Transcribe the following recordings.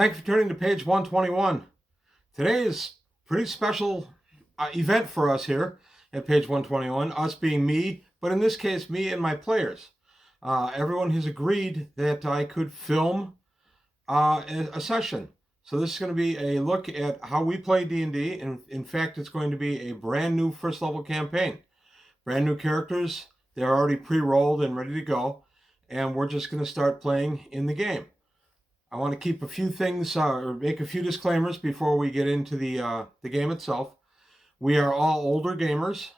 Thank you for turning to page 121. Today is a pretty special event for us here at page 121, us being me, but in this case, me and my players. Everyone has agreed that I could film a session. So this is going to be a look at how we play D&D, and in fact, it's going to be a brand new first level campaign. Brand new characters, they're already pre-rolled and ready to go, and we're just going to start playing in the game. I want to keep a few things, or make a few disclaimers before we get into the game itself. We are all older gamers.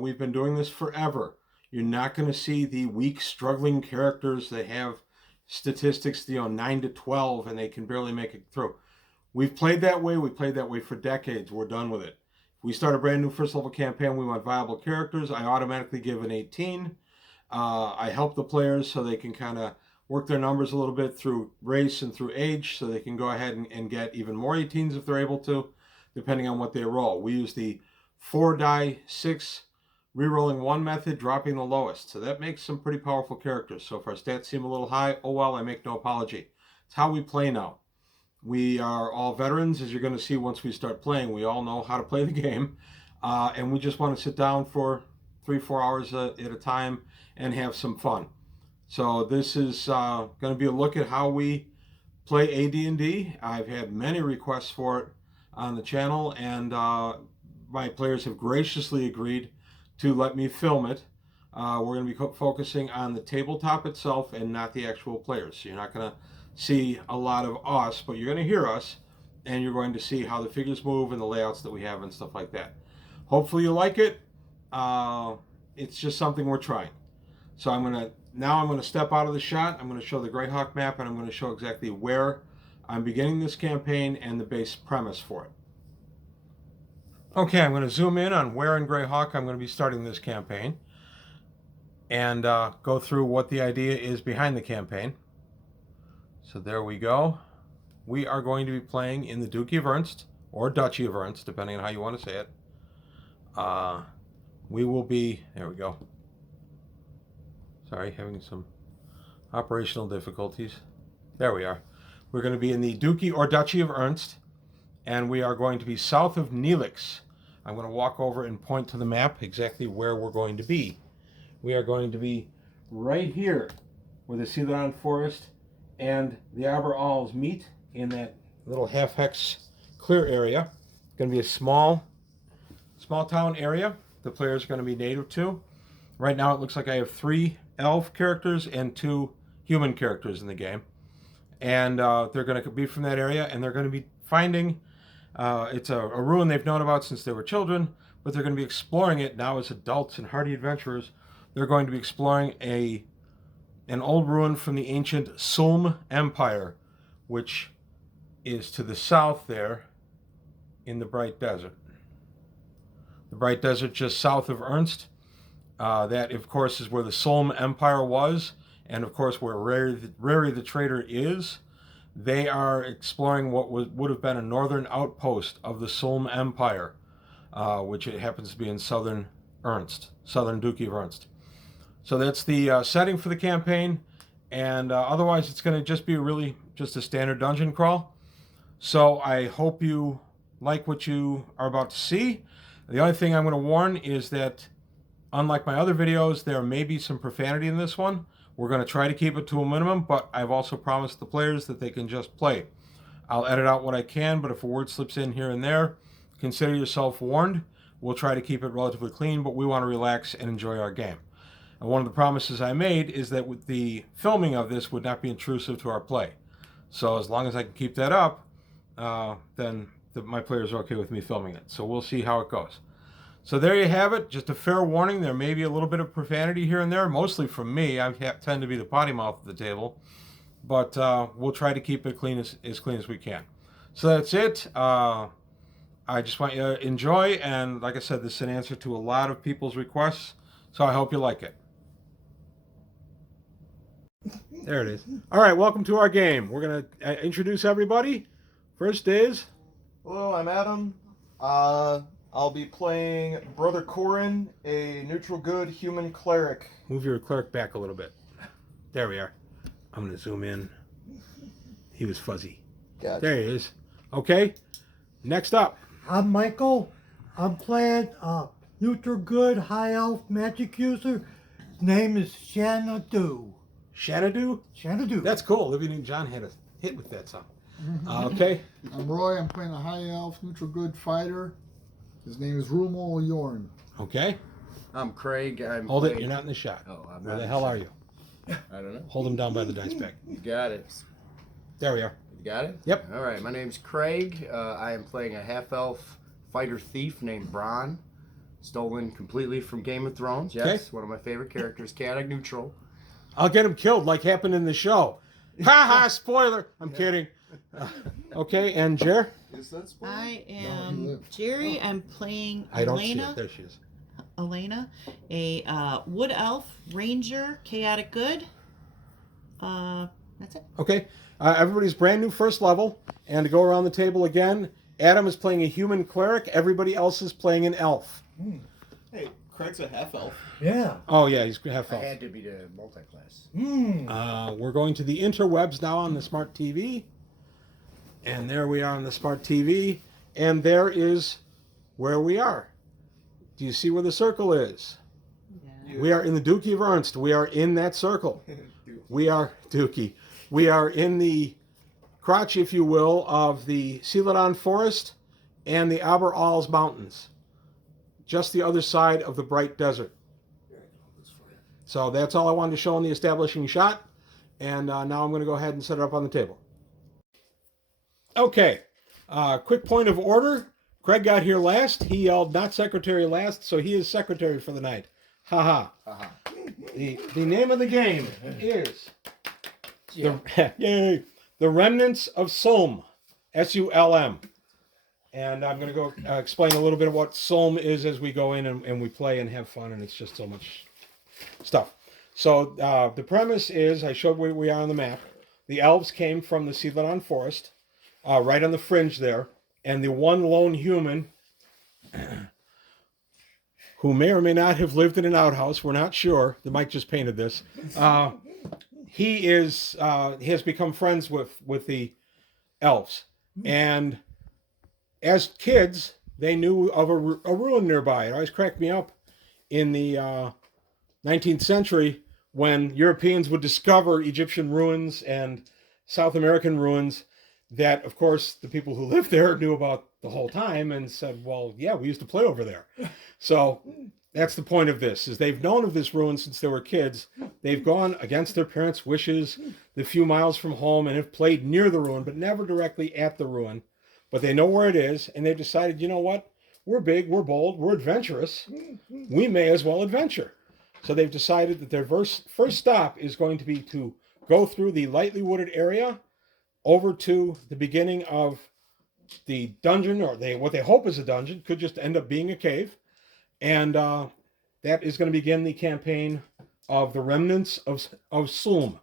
We've been doing this forever. You're not going to see the weak, struggling characters that have statistics, 9 to 12, and they can barely make it through. We've played that way. We played that way for decades. We're done with it. If we start a brand new first level campaign, we want viable characters. I automatically give an 18. I help the players so they can kind of work their numbers a little bit through race and through age, so they can go ahead and get even more 18s if they're able to, depending on what they roll. We use the 4 die 6 rerolling 1 method, dropping the lowest. So that makes some pretty powerful characters. So if our stats seem a little high, oh well, I make no apology. It's how we play now. We are all veterans, as you're going to see once we start playing. We all know how to play the game, and we just want to sit down for 3-4 hours at a time and have some fun. So this is going to be a look at how we play AD&D. I've had many requests for it on the channel, and my players have graciously agreed to let me film it. We're going to be focusing on the tabletop itself and not the actual players. So you're not going to see a lot of us, but you're going to hear us, and you're going to see how the figures move and the layouts that we have and stuff like that. Hopefully you like it. It's just something we're trying. So I'm going to step out of the shot. I'm going to show the Greyhawk map, and I'm going to show exactly where I'm beginning this campaign and the base premise for it. Okay, I'm going to zoom in on where in Greyhawk I'm going to be starting this campaign and go through what the idea is behind the campaign. So there we go. We are going to be playing in the Duchy of Ernst, or Duchy of Ernst, depending on how you want to say it. We will be, there we go. Sorry, having some operational difficulties. There we are. We're going to be in the Duchy or Duchy of Ernst, and we are going to be south of Neelix. I'm going to walk over and point to the map exactly where we're going to be. We are going to be right here where the Celadon Forest and the Arbor Alls meet in that little half-hex clear area. It's going to be a small town area the players are going to be native to. Right now it looks like I have 3 elf characters and 2 human characters in the game. And they're going to be from that area, and they're going to be finding, it's a ruin they've known about since they were children, but they're going to be exploring it now as adults and hardy adventurers. They're going to be exploring an old ruin from the ancient Sulm Empire, which is to the south there in the Bright Desert. The Bright Desert just south of Ernst. That, of course, is where the Sulm Empire was, and, of course, where Rary the Trader is. They are exploring what would have been a northern outpost of the Sulm Empire, which it happens to be in southern Ernst, southern Duchy of Ernst. So that's the setting for the campaign, and otherwise it's going to just be really just a standard dungeon crawl. So I hope you like what you are about to see. The only thing I'm going to warn is that, unlike my other videos, there may be some profanity in this one. We're going to try to keep it to a minimum, but I've also promised the players that they can just play. I'll edit out what I can, but if a word slips in here and there, consider yourself warned. We'll try to keep it relatively clean, but we want to relax and enjoy our game. And one of the promises I made is that with the filming of this would not be intrusive to our play. So as long as I can keep that up, then my players are okay with me filming it. So we'll see how it goes. So there you have it. Just a fair warning. There may be a little bit of profanity here and there, mostly from me. I tend to be the potty mouth at the table. But we'll try to keep it clean as clean as we can. So that's it. I just want you to enjoy. And like I said, this is an answer to a lot of people's requests. So I hope you like it. There it is. All right, welcome to our game. We're going to introduce everybody. First is... Hello, I'm Adam. I'll be playing Brother Corin, a neutral good human cleric. Move your cleric back a little bit. There we are. I'm going to zoom in. He was fuzzy. Gotcha. There he is. Okay. Next up. I'm Michael. I'm playing neutral good high elf magic user. His name is Xanadu. Xanadu? Xanadu. That's cool. Olivia Newton-John had a hit with that song. Okay. I'm Roy. I'm playing a high elf neutral good fighter. His name is Rumal Yorn. Okay. I'm Craig. I'm Hold it. playing- You're not in the shot. Oh, I'm Where not the in hell the are you? I don't know. Hold him down by the dice bag. You got it. There we are. You got it? Yep. All right. My name's Craig. I am playing a half-elf fighter thief named Bronn. Stolen completely from Game of Thrones. Yes, Okay. one of my favorite characters. Chaotic neutral. I'll get him killed like happened in the show. Ha ha, spoiler. I'm kidding. Okay, and Jer? Is that spoiler? I he am lived. Jerry. I'm playing I don't see Elena. it. There she is. Elena, a wood elf ranger, chaotic good. That's it. Okay. Everybody's brand new first level. And to go around the table again, Adam is playing a human cleric. Everybody else is playing an elf. Hey, Craig's a half elf. Yeah. Oh, yeah, he's half I elf. had to be the multi-class. We're going to the interwebs now on the smart TV. And there we are on the smart TV. And there is where we are. Do you see where the circle is? Yeah. We are in the Dookie of Ernst. We are in that circle. We are Dookie. We are in the crotch, if you will, of the Celadon Forest and the Aber Alls Mountains. Just the other side of the Bright Desert. So that's all I wanted to show in the establishing shot. And now I'm going to go ahead and set it up on the table. Okay. Quick point of order. Craig got here last. He yelled, not secretary last, so he is secretary for the night. Ha ha. The name of the game is yay, the Remnants of Sulm. Sulm. And I'm going to go explain a little bit of what Sulm is as we go in and we play and have fun, and it's just so much stuff. So the premise is, I showed where we are on the map. The elves came from the Celadon Forest, right on the fringe there, and the one lone human who may or may not have lived in an outhouse, we're not sure, the Mike just painted this, he has become friends with the elves. And as kids, they knew of a ruin nearby. It always cracked me up in the 19th century when Europeans would discover Egyptian ruins and South American ruins that, of course, the people who lived there knew about the whole time and said, well, yeah, we used to play over there. So that's the point of this, is they've known of this ruin since they were kids. They've gone against their parents' wishes the few miles from home and have played near the ruin, but never directly at the ruin. But they know where it is, and they've decided, you know what? We're big, we're bold, we're adventurous. We may as well adventure. So they've decided that their first stop is going to be to go through the lightly wooded area over to the beginning of the dungeon, or what they hope is a dungeon, could just end up being a cave. And that is going to begin the campaign of the Remnants of Sulm.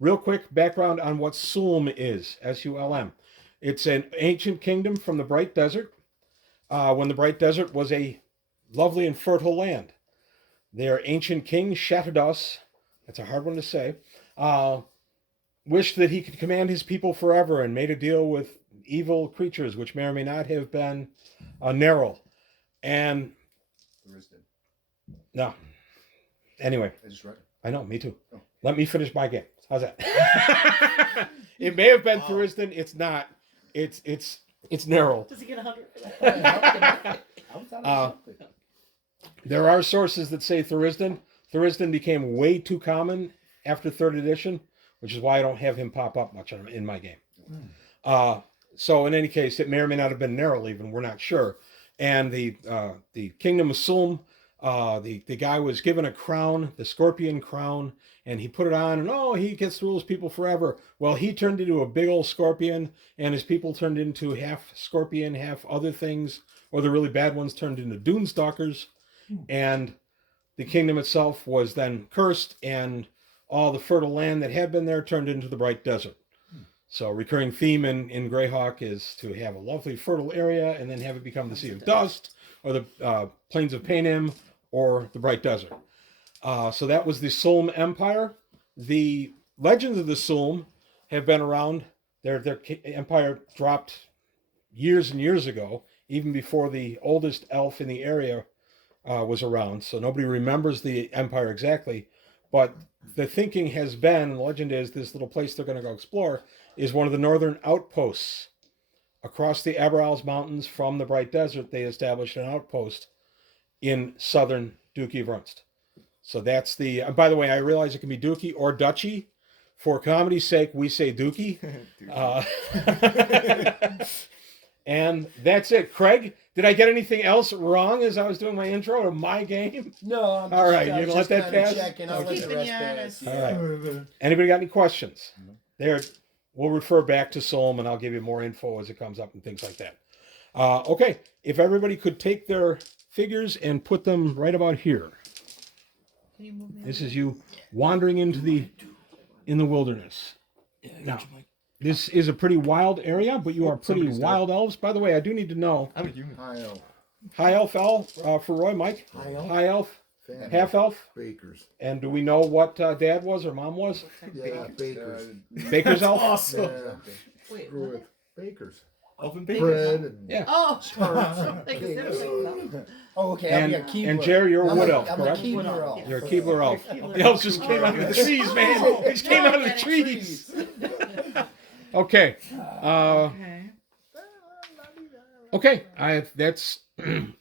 Real quick background on what Sulm is, S-U-L-M. It's an ancient kingdom from the Bright Desert, when the Bright Desert was a lovely and fertile land. Their ancient king, Shatados, that's a hard one to say, wished that he could command his people forever and made a deal with evil creatures, which may or may not have been Nerul. And no. Anyway. I just read it. I know, me too. Oh. Let me finish my game. How's that? It may have been Thuristan. It's not. It's Nerul. Does he get 100 for that? There are sources that say Thuristan. Thuristan became way too common after 3rd edition, which is why I don't have him pop up much in my game. So in any case, it may or may not have been Nerul even. We're not sure. And the kingdom of Sulm, the guy was given a crown, the scorpion crown, and he put it on, and he gets to rule his people forever. Well, he turned into a big old scorpion, and his people turned into half scorpion, half other things, or the really bad ones turned into dune stalkers, and the kingdom itself was then cursed, and all the fertile land that had been there turned into the Bright Desert. So a recurring theme in Greyhawk is to have a lovely fertile area and then have it become the Sea of Dust, or the Plains of Panem, or the Bright Desert. So that was the Sulm Empire. The legends of the Sulm have been around Their empire dropped years and years ago, even before the oldest elf in the area was around. So nobody remembers the empire exactly. But the thinking has been, and the legend is, this little place they're going to go explore is one of the northern outposts. Across the Aberals Mountains from the Bright Desert, they established an outpost in southern Dookie of Ernst. So that's the... by the way, I realize it can be Dookie or Dutchy. For comedy's sake, we say Dookie. And that's it. Craig, did I get anything else wrong as I was doing my intro to my game? No, I'm All right, you're gonna let that pass? Checking. I'll let the Keeping rest you pass. honest. All right. Anybody got any questions? There, we'll refer back to Sulm, and I'll give you more info as it comes up and things like that. Okay, if everybody could take their figures and put them right about here. Can you move me This over? is you wandering in the wilderness. Now, this is a pretty wild area, but you are pretty wild elves. By the way, I do need to know. I'm a human. High elf. High elf, for Roy, Mike. High elf, Family. half elf. Bakers. And do we know what dad was or mom was? Yeah, bakers. Baker's elf. Awesome. Yeah. Wait, Screw what? with bakers. Elfin Bread and Yeah. Oh, Oh, okay. And, I'll be a Keebler. and Jerry, you're a I'm wood a- elf, I'm a correct? Keebler elf. You're a Keebler elf. The elves just came out of the trees, man. They just came out of the trees. Okay. okay. Okay. That's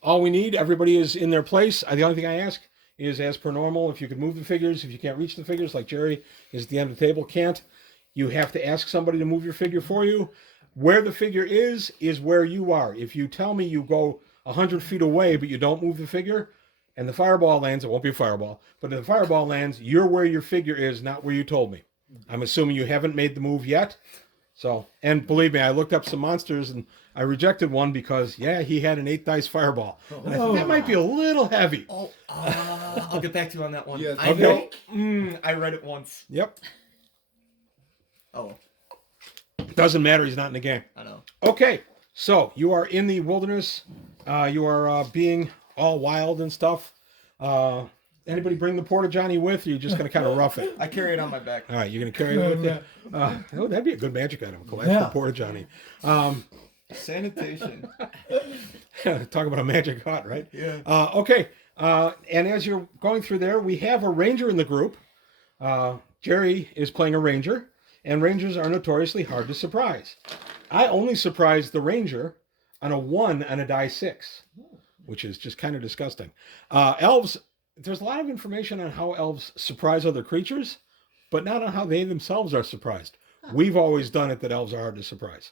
all we need. Everybody is in their place. The only thing I ask is, as per normal, if you could move the figures. If you can't reach the figures, like Jerry is at the end of the table, can't. You have to ask somebody to move your figure for you. Where the figure is where you are. If you tell me you go 100 feet away, but you don't move the figure, and the fireball lands, it won't be a fireball, but if the fireball lands, you're where your figure is, not where you told me. I'm assuming you haven't made the move yet. So, and believe me, I looked up some monsters, and I rejected one because, yeah, he had an 8-dice fireball. And I thought that might be a little heavy. Oh, I'll get back to you on that one. Yeah, I okay. know. I read it once. Yep. Oh, Doesn't matter, he's not in the game. I know. Okay, so you are in the wilderness. You are being all wild and stuff. Anybody bring the Porta Johnny with? Or you're just going to kind of rough it? I carry it on my back. All right, you're going to carry it with you. Oh, that'd be a good magic item. Collect Yeah. the Porta Johnny. Sanitation. Talk about a magic hut, right? Yeah. Okay, and as you're going through there, we have a ranger in the group. Jerry is playing a ranger, and rangers are notoriously hard to surprise. I only surprised the ranger on a 1 on a die 6, which is just kind of disgusting. Elves, there's a lot of information on how elves surprise other creatures, but not on how they themselves are surprised. We've always done it that elves are hard to surprise.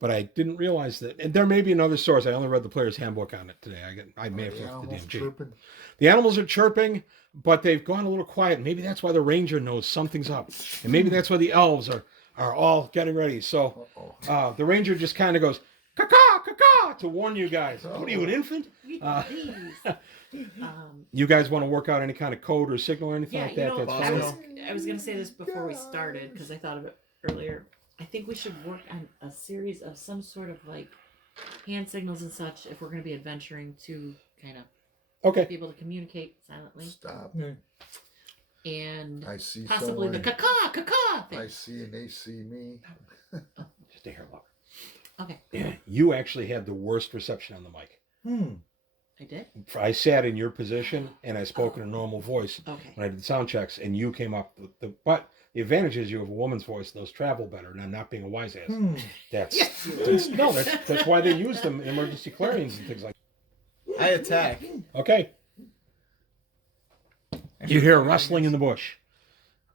But I didn't realize that. And there may be another source. I only read the player's handbook on it today. I may have left the animals DMG. chirping. The animals are chirping, but they've gone a little quiet. Maybe that's why the ranger knows something's up. And maybe that's why the elves are all getting ready. So the ranger just kind of goes, caw-caw, caw-caw, to warn you guys. What are you, an infant? Please. You guys want to work out any kind of code or signal or anything Yeah, like you that? know, That's fine. I was gonna say this before we started because I thought of it earlier. I think we should work on a series of some sort of like hand signals and such if we're gonna be adventuring to kind of Okay. be able to communicate silently Stop. and I see possibly the someone. caw thing. I see and they see me. Just a hair lower. Okay, Yeah, you actually had the worst reception on the mic. I did. I sat in your position and I spoke in a normal voice Okay. when I did sound checks, and you came up. But the advantage is you have a woman's voice; those travel better. And I'm not being a wise ass. That's why they use them in emergency clarions and things like I attack. that. Okay. You hear a rustling in the bush.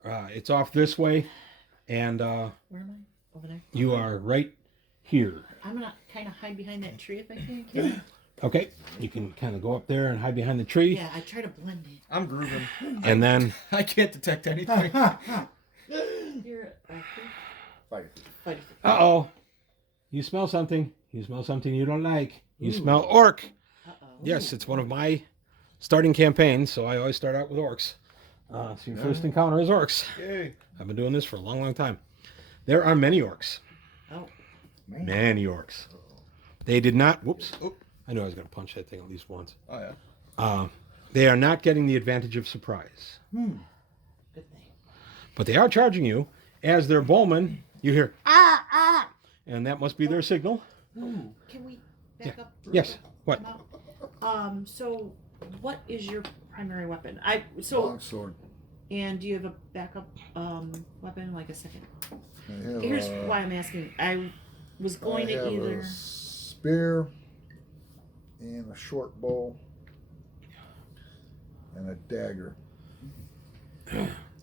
It's off this way, and Where am I? Over there. you are right here. I'm gonna kind of hide behind that tree if I can. Okay, you can kind of go up there and hide behind the tree, Yeah, I try to blend in. I'm grooving. and then I can't detect anything. You're Fight. uh-oh, you smell something. You smell something you don't like. You smell orc. Uh-oh. Yes, it's one of my starting campaigns, so I always start out with orcs. So your first encounter is orcs. Yay. I've been doing this for a long, long time. There are many orcs. Oh. Many orcs. They did not... Whoops. Oop. I knew I was going to punch that thing at least once. Oh, yeah. They are not getting the advantage of surprise. Good thing. But they are charging you. As their bowman, you hear, ah, And that must be their signal. Can we back up? Yes. What? So what is your primary weapon? Longsword. And do you have a backup weapon, like a second? I have, Here's why I'm asking. I was going I to have either. a spear and a short bow and a dagger.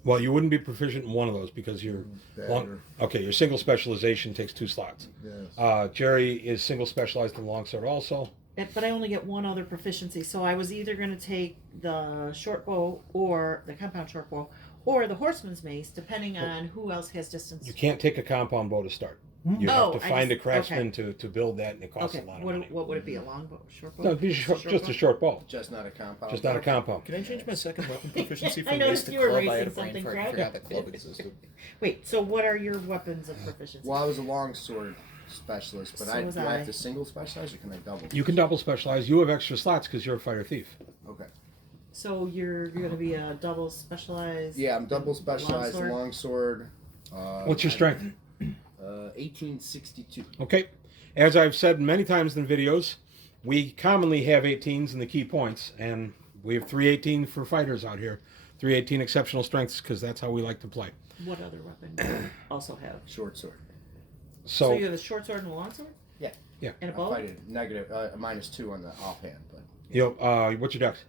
Well, you wouldn't be proficient in one of those because you're Dagger. okay. Your single specialization takes 2 slots. Yes. Jerry is single specialized in longsword also. But I only get one other proficiency, so I was either going to take the short bow or the compound short bow or the horseman's mace, depending on who else has distance. You can't take a compound bow to start. You have to find a craftsman to build that, and it costs a lot of money. What would it be? A long bow, short bow? No, it'd be just a short bow. Just not a compound. Just not a compound. Can I change my second weapon proficiency I from mace noticed to you were club? I had a racing brain something, fart. I Craig. forgot that club existed. Wait, so what are your weapons of proficiency? Well, I was a longsword specialist, but So do was I I. have to single specialize or can I double? You can double specialize. You have extra slots because you're a fighter thief. Okay. So you're going to be a double specialized. Yeah, I'm double specialized Longsword? longsword. What's your strength? 1862. Okay. As I've said many times in videos, we commonly have 18s in the key points, and we have 318 for fighters out here. 318 exceptional strengths because that's how we like to play. What other weapon do you also have? Short sword. So you So have a short sword and a long sword? Yeah. Yeah. And a I bow? fight it negative, -2 on the offhand, but what's your dex?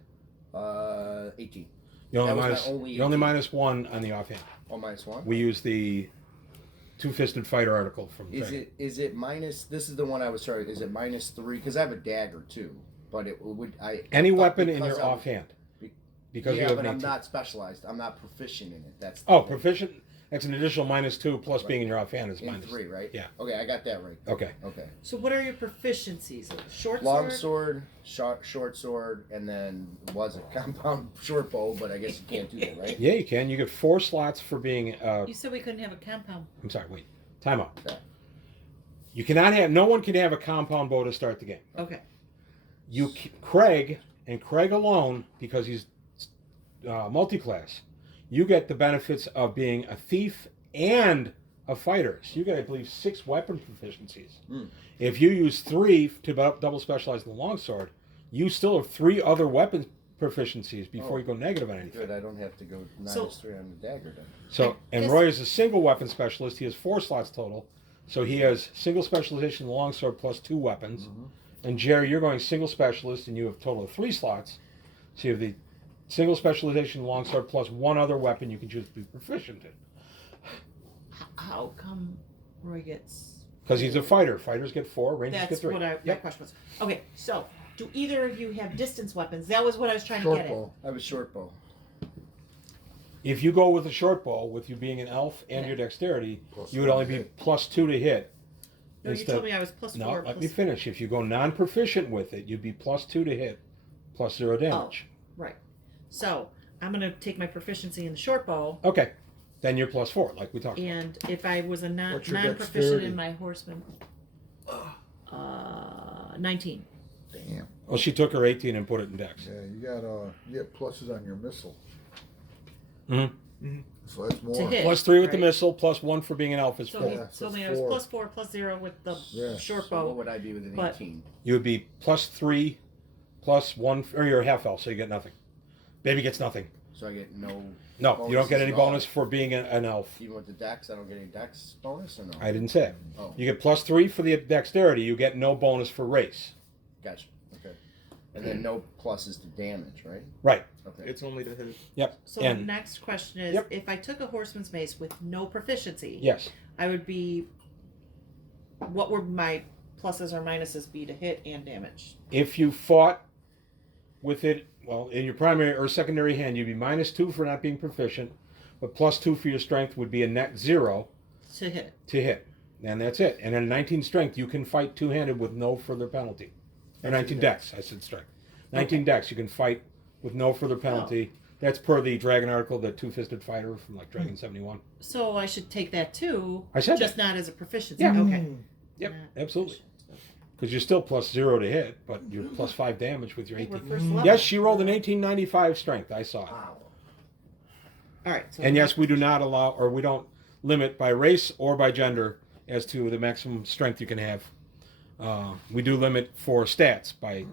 18. You only That was my minus only you only 18. -1 on the offhand. Oh, -1. We use the two-fisted fighter article from. Is training. it minus? This is the one I was sorry. Is it -3? Because I have a dagger too, but it would Any thought weapon in because your I was- offhand? be- Because yeah, you have but an I'm 18. not specialized. I'm not proficient in it. That's Oh, proficient. That's an additional -2 plus Right. being in your offhand is in minus 3, right? Yeah. Okay, I got that right. Okay. Okay. So what are your proficiencies? Short Long sword? sword, short sword, and then was a compound short bow, but I guess you can't do that, right? Yeah, you can. You get 4 slots for being. You said we couldn't have a compound. I'm sorry. Wait. Time out. Okay. You cannot have. No one can have a compound bow to start the game. Okay. Craig alone, because he's multi-class. You get the benefits of being a thief and a fighter. So you get, I believe, 6 weapon proficiencies. Mm. If you use 3 to double specialize in the longsword, you still have 3 other weapon proficiencies before Oh. you go negative on anything. Good, I don't have to go -3 on the dagger then. So, and Roy is a single weapon specialist. He has 4 slots total. So he has single specialization in the longsword plus 2 weapons. And Jerry, you're going single specialist, and you have a total of 3 slots. So you have the single specialization in longsword plus 1 other weapon you can choose to be proficient in. How come Roy gets... Because he's a fighter. Fighters get 4, rangers get That's 3. what my Yep. question was. Okay, so do either of you have distance weapons? That was what I was trying Short to get bow. I have a short bow. If you go with a short bow, with you being an elf and your dexterity, Plus you would 1 only to be hit. +2 to hit. at. No, you Instead- told me I was +4. No, let plus... me finish. If you go non-proficient with it, you'd be +2 to hit, +0 damage. Right. So I'm going to take my proficiency in the short bow. Okay, then you're +4, like we talked about. And if I was a What's your non-proficient dexterity? in my horseman, 19. Damn. Well, she took her 18 and put it in dex. Yeah, you get pluses on your missile. Mm-hmm. So that's more. To hit. +3 with the Right. missile, +1 for being an elf is So 4. he Yeah, told so me I it's was 4. +4, +0 with the Yeah. short So what bow. would I be with an But- 18? You would be +3, +1, or you're a half elf, so you get nothing. Baby gets nothing. So I get no. No, you don't get bonuses any at all? bonus for being an elf. Even with the dex, I don't get any dex bonus or no? I didn't say it. Oh, You get +3 for the dexterity. You get no bonus for race. gotcha. Okay. And then no pluses to damage, right? Right. Okay. It's only to hit. Yep. So and the next question is, Yep. if I took a horseman's mace with no proficiency, yes, I would be. What would my pluses or minuses be to hit and damage? if you fought with it, well, in your primary or secondary hand, you'd be -2 for not being proficient, but +2 for your strength would be a net 0 To hit. to hit. And that's it. And at a 19 strength, you can fight two-handed with no further penalty. Or 19 dex, I said strength. 19 dex, you can fight with no further penalty. That's per the Dragon article, the two-fisted fighter from like Dragon 71. So I should take that too. I said just not as a proficiency. Yeah. Okay. Yep, Not absolutely. proficient. Because you're still +0 to hit, but you're +5 damage with your Okay, we're 18. first level. Yes, she rolled an 1895 strength. I saw it. Wow. All right. So And yes, we do not allow, or we don't limit by race or by gender as to the maximum strength you can have. We do limit for stats by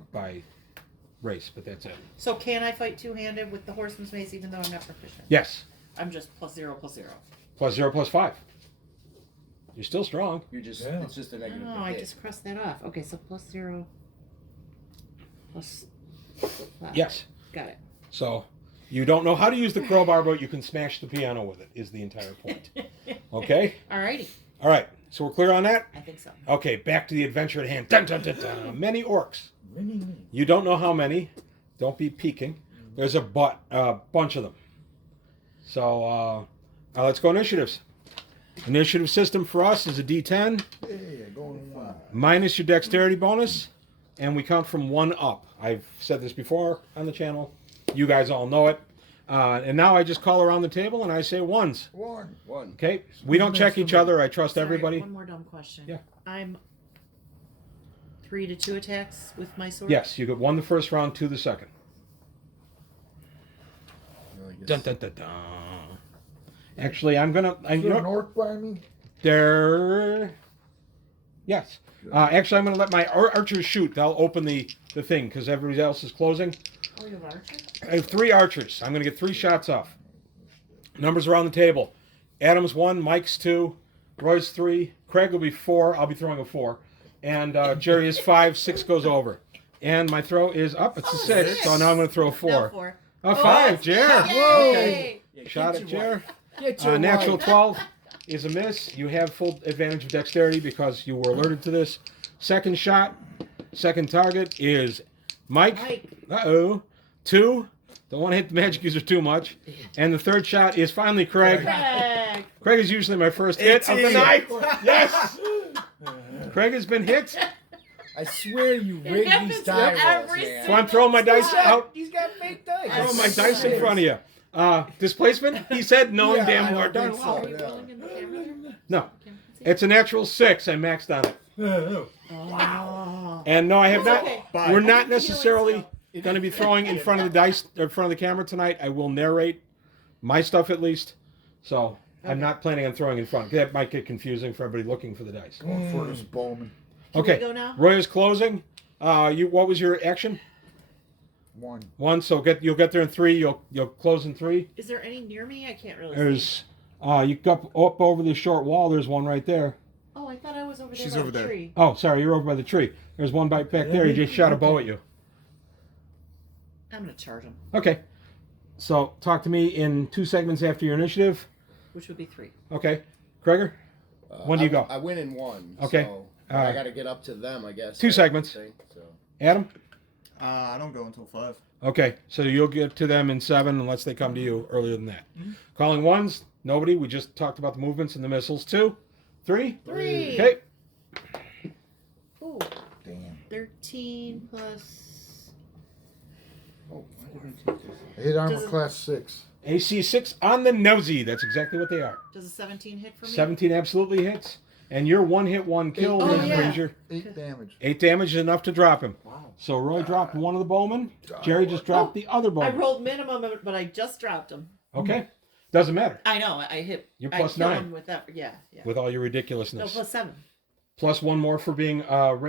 race, but that's it. So can I fight two-handed with the horseman's mace even though I'm not proficient? Yes. I'm just +0, +0. +0, +5. You're still strong. You're just Yeah. it's just a negative. Oh, I just crossed that off. Okay, so +0, +5. Yes. Got it. So you don't know how to use the crowbar, but you can smash the piano with it, is the entire point. Okay? Alrighty. All right. So we're clear on that? I think so. Okay, back to the adventure at hand. Dun, dun, dun, dun. Many orcs. Many. You don't know how many. Don't be peeking. There's a bunch of them. So let's go initiatives. Initiative system for us is a D10 Hey, going 5. minus your dexterity bonus, and we count from 1 up. I've said this before on the channel. You guys all know it. And now I just call around the table and I say ones. 1. Okay? We don't check each other. I trust Sorry, everybody. One more dumb question. Yeah. I'm 3 to 2 attacks with my sword. Yes, you get 1 the first round, 2 the second. Dun, dun, dun, dun. Actually, I'm gonna. Is there an orc by me? There. Yes. Actually, I'm gonna let my archers shoot. They'll open the thing because everybody else is closing. Oh, you have archers? I have 3 archers. I'm gonna get 3 shots off. Numbers around the table. Adam's 1, Mike's 2, Roy's 3, Craig will be 4. I'll be throwing a 4, and Jerry is 5. 6 goes over, and my throw is up. It's a 6. So now I'm gonna throw a 4. No, 4. A 5, Jer. Okay. Yay! Shot at Jer. Get your Natural wife. 12 is a miss. You have full advantage of dexterity because you were alerted to this. Second shot, second target is Mike. Mike. Uh-oh. 2. Don't want to hit the magic user too much. And the third shot is finally Craig. Craig. Craig is usually my first hit of the night. Yes! Craig has been hit. I swear you It rigged happens these die rolls, every man. So I'm throwing my dice out. He's got fake dice. Throwing my dice in front of you. Displacement, he said, knowing Yeah, damn I well. don't Darn think well. so. Are you rolling in the camera there? No. Can I see? It's a natural 6. I maxed on it. Oh. And no, I have not. Okay. We're not necessarily going to be throwing in front of the dice or in front of the camera tonight. I will narrate my stuff at least. So I'm not planning on throwing in front. That might get confusing for everybody looking for the dice. Going for this Bowman. Can Okay. we go now? Roy is closing. What was your action? 1. 1. So you'll get there in 3. You'll close in 3. Is there any near me? I can't really see. There's you go up over the short wall. There's one right there. Oh, I thought I was over there She's by over the there. tree. Oh, sorry, you're over by the tree. There's one back there. He just shot a bow at you. I'm going to charge him, Okay. So talk to me in 2 segments after your initiative. which would be 3. Okay. Gregor? When do you go? I win in 1. Okay. So I got to get up to them, I guess. 2 right? segments. Think, so. Adam? I don't go until 5. Okay, so you'll get to them in 7 unless they come to you earlier than that. Calling 1s, nobody. We just talked about the movements and the missiles. 2, 3. 3. Okay. Ooh, Damn. 13 plus... Oh, I hit armor Does it- class 6. AC 6 on the nosy. That's exactly what they are. Does a 17 hit for me? 17 absolutely hits. And you're 1 hit, 1 kill, Oh, Ranger. yeah. Ranger. 8 damage. 8 damage is enough to drop him. wow. So Roy dropped one of the bowmen. Jerry just dropped the other I bowman. rolled minimum, but I just dropped him. Okay. Doesn't matter. I know, I hit... You're I plus kill 9. him with that, yeah. With all your No, ridiculousness. plus 7. Plus 1 more for being And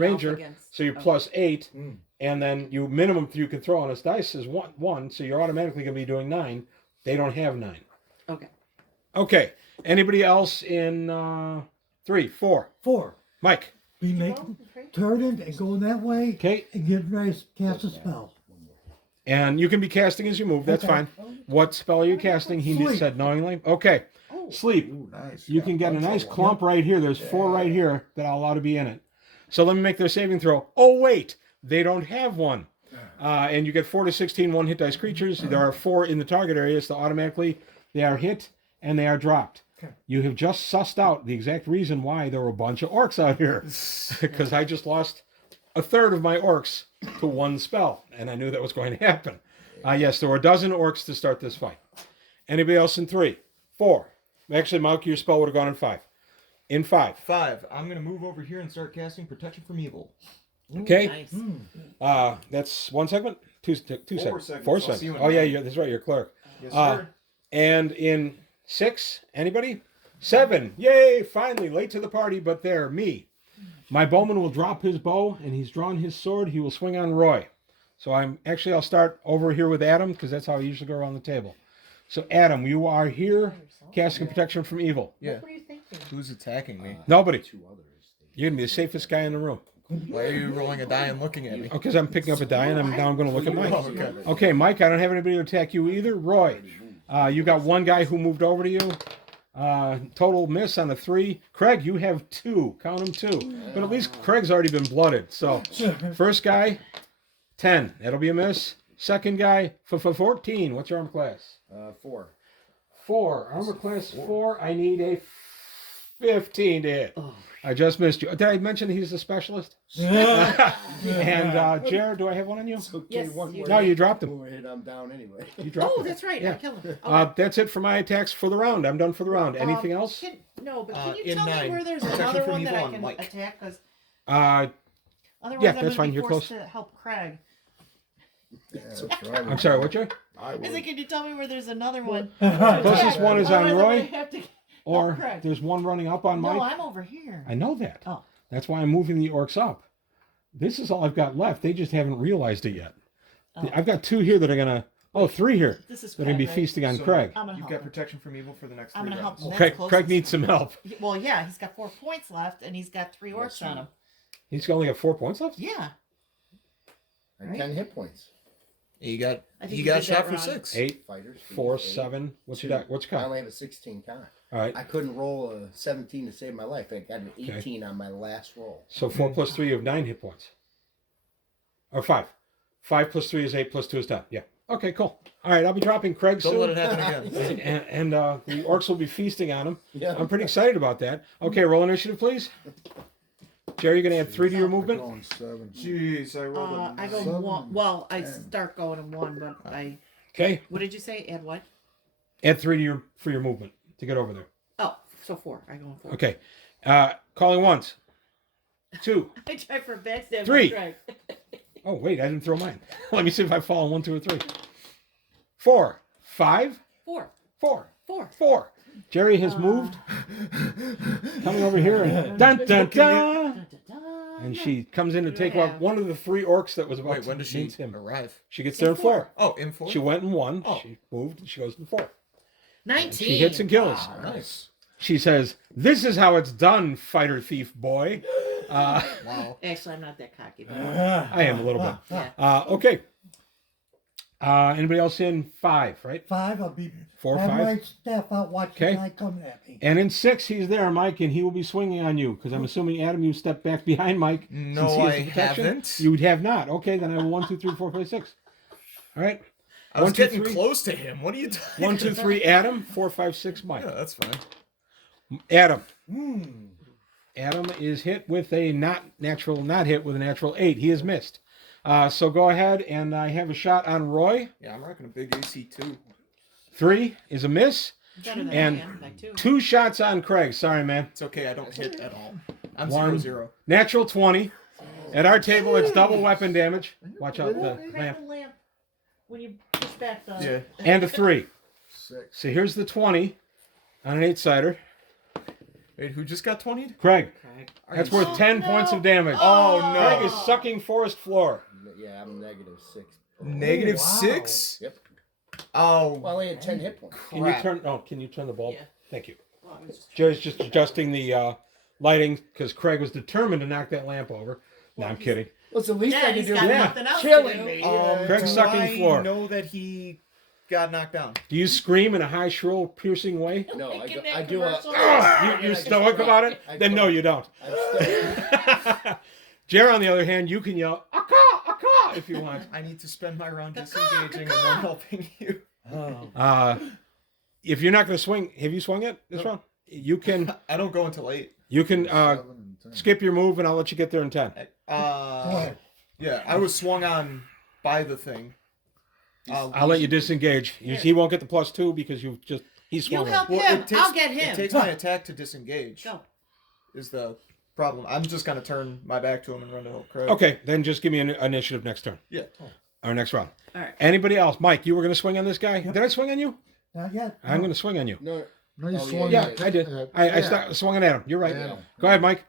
Ranger. off against. So you're plus 8. And then you minimum you can throw on his dice is one. So you're automatically going to be doing 9. They don't have 9. Okay. Okay. Anybody else in 3, 4? 4. Mike. We make turning and going that way Okay. and get ready to cast a spell. And you can be casting as you move. That's Okay. fine. What spell are you casting? He Sleep. said knowingly. Okay. Sleep. Ooh, nice. You can get a nice clump right here. There's 4 right here that I'll allow to be in it. So let me make their saving throw. Oh, wait. They don't have one. And you get 4 to 16 1 hit dice creatures. There are 4 in the target area, so automatically they are hit and they are dropped. Okay. You have just sussed out the exact reason why there were a bunch of orcs out here. Because I just lost a third of my orcs to 1 spell. And I knew that was going to happen. Yes, there were a dozen orcs to start this fight. Anybody else in 3, 4? Actually, Mike, your spell would have gone in 5. In 5. 5. I'm going to move over here and start casting Protection from Evil. Okay. Nice. That's 1 segment? 2 segments. 4 segments. 4 I'll see segments. you in Oh, yeah, 9. that's right. You're clerk. Yes, Uh, sir. And in 6, anybody? 7. Yay! Finally, late to the party, but there, me. My bowman will drop his bow, and he's drawn his sword. He will swing on Roy. So I'll start over here with Adam, because that's how I usually go around the table. So Adam, you are here, casting protection from evil. Yeah. What were you thinking? Who's attacking me? Nobody. You're gonna be the safest guy in the room. Why are you rolling a die and looking at me? Oh, because I'm picking up a die, and now I'm going to look at Mike. Oh, okay. Okay, Mike, I don't have anybody to attack you either. Roy, you got one guy who moved over to you. Total miss on a 3. Craig, you have 2. Count them 2. But at least Craig's already been blooded. So, first guy, 10. That'll be a miss. Second guy, 14. What's your armor class? 4. 4. Armor class 4. I need a 15 to hit. I just missed you. Did I mention he's a specialist? And Jared, do I have one on you? Okay, Yes, one you more. No, you dropped him. One more hit, I'm down anyway. You dropped Oh, him. that's right. Yeah. I killed him. That's it for my attacks for the round. I'm done for the round. Anything else? No, but can you in tell me 9. where there's Protection another from one that evil I on can Mike. attack? Because Yeah, otherwise that's I'm going fine. to be You're forced close. to help Craig. That's right. I'm sorry, what, Jay? I I said, would. can you tell me where there's another one? Closest one is on Otherwise, I'm Roy, gonna have to- or Craig. there's one running up on Mike. No, I'm over here. I know that. Oh. That's why I'm moving the orcs up. This is all I've got left. They just haven't realized it yet. Oh. I've got 2 here that are going to... Oh, 3 here. This is They're going to be Craig, right? feasting on So- Craig. I'm going to You've help got him. protection from evil for the next 3 I'm going to help rounds. him. Craig, That's Craig closest. needs some help. Well, yeah, he's got 4 points left, and he's got 3 orcs on him. He's only got 4 points left? Yeah. And Right? 10 hit points. You got I think you you got did that shot for wrong. 6. 8, Fighters. 4, 8. 7. What's 2. your die? What's your I count? only have a 16 con. All right. I couldn't roll a 17 to save my life. I got an 18 on my last roll. So 4 plus 3, you have 9 hit points. Or 5. 5 plus 3 is 8 plus 2 is 10. Yeah. Okay, cool. All right, I'll be dropping Craig Don't soon. let it happen again. And the orcs will be feasting on him. Yeah. I'm pretty excited about that. Okay, roll initiative, please. Jerry, you're going to add 3 to your I'm movement? going 7. Jeez, I rolled a I go 7, 1. Well, I 10. start going in 1, but I... Okay. What did you say? Add what? Add 3 to for your movement to get over there. Oh, so 4. I go in 4. Okay. Calling once. 2. I try for a backstab. 3. Craig. Oh, wait, I didn't throw mine. Let me see if I fall on 1, 2, or 3. 4. 5. 4. 4. 4. 4. Jerry has moved. Coming over here and dun dun dun. Dun, dun, dun. And she comes in to take Yeah. out one of the 3 orcs that was about Wait, to when does she meet him. arrive? She gets there in 4. Oh, in 4? She went in 1. Oh. She moved and she goes in 4. 19. She hits and kills. Nice. She says, "This is how it's done, fighter thief boy." Wow. Actually, I'm not that cocky. But I am a little bit. yeah. Okay. Anybody else in 5, right? 5, I'll be 4, have 5. my staff out watching Okay. the guy coming at me. And in 6, he's there, Mike, and he will be swinging on you. Because I'm assuming, Adam, you stepped back behind Mike. No, since he has I the protection. haven't. You would have not. Okay, then I have 1, 2, 3, 4, 5, 6. All right. I was 1, 2, getting 3. close to him. What are you talking 1, 2, 3, Adam. 4, 5, 6, Mike. Yeah, that's fine. Adam. Adam is hit with a not hit with a natural 8. He is missed. So go ahead, and I have a shot on Roy. Yeah, I'm rocking a big AC too. 3 is a miss. Better than And I am by 2. 2 shots on Craig. Sorry, man. It's okay, I don't hit at all. I'm 1, 0-0. Natural 20. At our table, it's double weapon damage. Watch out the Crack lamp. the lamp when you push back the... Yeah. And a 3. 6. So here's the 20 on an 8-sider. Wait, who just got 20'd? Craig. Craig. That's worth 10 no. points of damage. Oh, Craig no. is sucking forest floor. Yeah, I'm -6. Negative wow. 6? Yep. Oh, Well, I had 10 hit points. Can you turn? Oh, can you turn the bulb? Yeah. Thank you. Well, I was just- Jerry's just adjusting the lighting because Craig was determined to knock that lamp over. No, I'm kidding. Well, it's the least Yeah, I can he's do. got Yeah. nothing else to Killing do. me. Craig's do sucking I floor. know that he got knocked down? Do you scream in a high, shrill, piercing way? No, I Making do, that I do a. commercial. You're stoic about it? I Then no, you don't. I'm stoic. Jerry, on the other hand, you can yell "Aka, aka" if you want. I need to spend my round disengaging and then helping you. If you're not going to swing, have you swung it this round? You can. I don't go until 8. You can 7 and 10. skip your move, and I'll let you get there in 10. ahead. Yeah, I was swung on by the thing. I'll let you disengage. He won't get the +2 because he You swung help it. him. it takes, I'll get him. It takes my attack to disengage. Go. Is the problem. I'm just gonna turn my back to him and run to help Craig. Okay, then just give me an initiative next turn Yeah. or next round. All right. Anybody else? Mike, you were going to swing on this guy? Did I swing on you? Not yet. I'm going to swing on you. No, No, you Oh, swung Yeah, it. I did. I swung it at him. You're right. Yeah. Go ahead, Mike.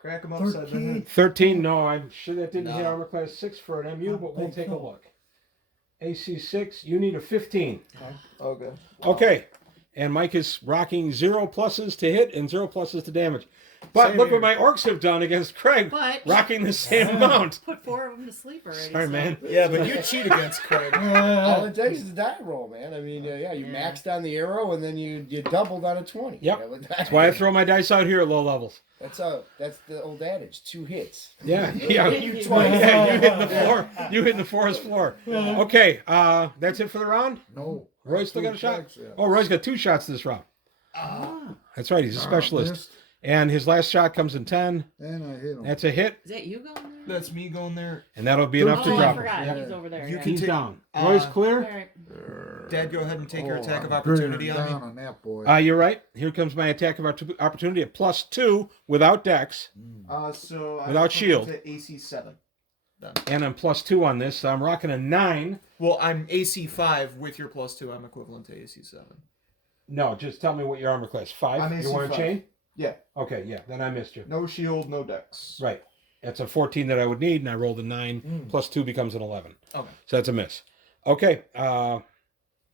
Crack him upside the 13. head. 13. No, I'm sure that didn't hit No. armor class 6 for an MU, but we'll think take a so. look. AC 6. You need a 15. Okay. Okay. And Mike is rocking 0 pluses to hit and 0 pluses to damage. But Same look here. what my orcs have done against Craig. But Rocking the same amount. put 4 of them to sleep already. Sorry, so- man. Yeah, but you cheat against Craig. All it takes is a die roll, man. I mean, yeah, you maxed on the arrow and then you doubled on a 20. Yep. You know, with That's why I throw my dice out here at low levels. That's the old adage. 2 hits. Yeah, yeah. You twice. Yeah, you hit the floor. You hit the forest floor. Okay, that's it for the round. No. Roy's still got a shot. Attacks, yeah. Oh, Roy's got 2 shots this round. That's right. He's a specialist. Missed, And his last shot comes in 10. and I hit him. That's a hit, Is that you going there? That's me going there. and that'll be enough to Oh, I drop forgot. him. He's over there. You yeah. can He's take- down. Roy's All clear. right. Dad, go ahead and take your attack of I'm opportunity gritting on down me. on that boy. You're right. Here comes my attack of opportunity at +2 without dex, So I Without shield. To AC 7. and I'm +2 on this, so I'm rocking a 9. Well, I'm AC 5 with your +2. I'm equivalent to AC 7. No, just tell me what your armor class. 5. I'm You want a AC5. chain? Yeah. Okay, yeah. Then I missed you. No shield, no dex. Right. That's a 14 that I would need, and I rolled a 9. +2 becomes an 11. Okay. So that's a miss. Okay.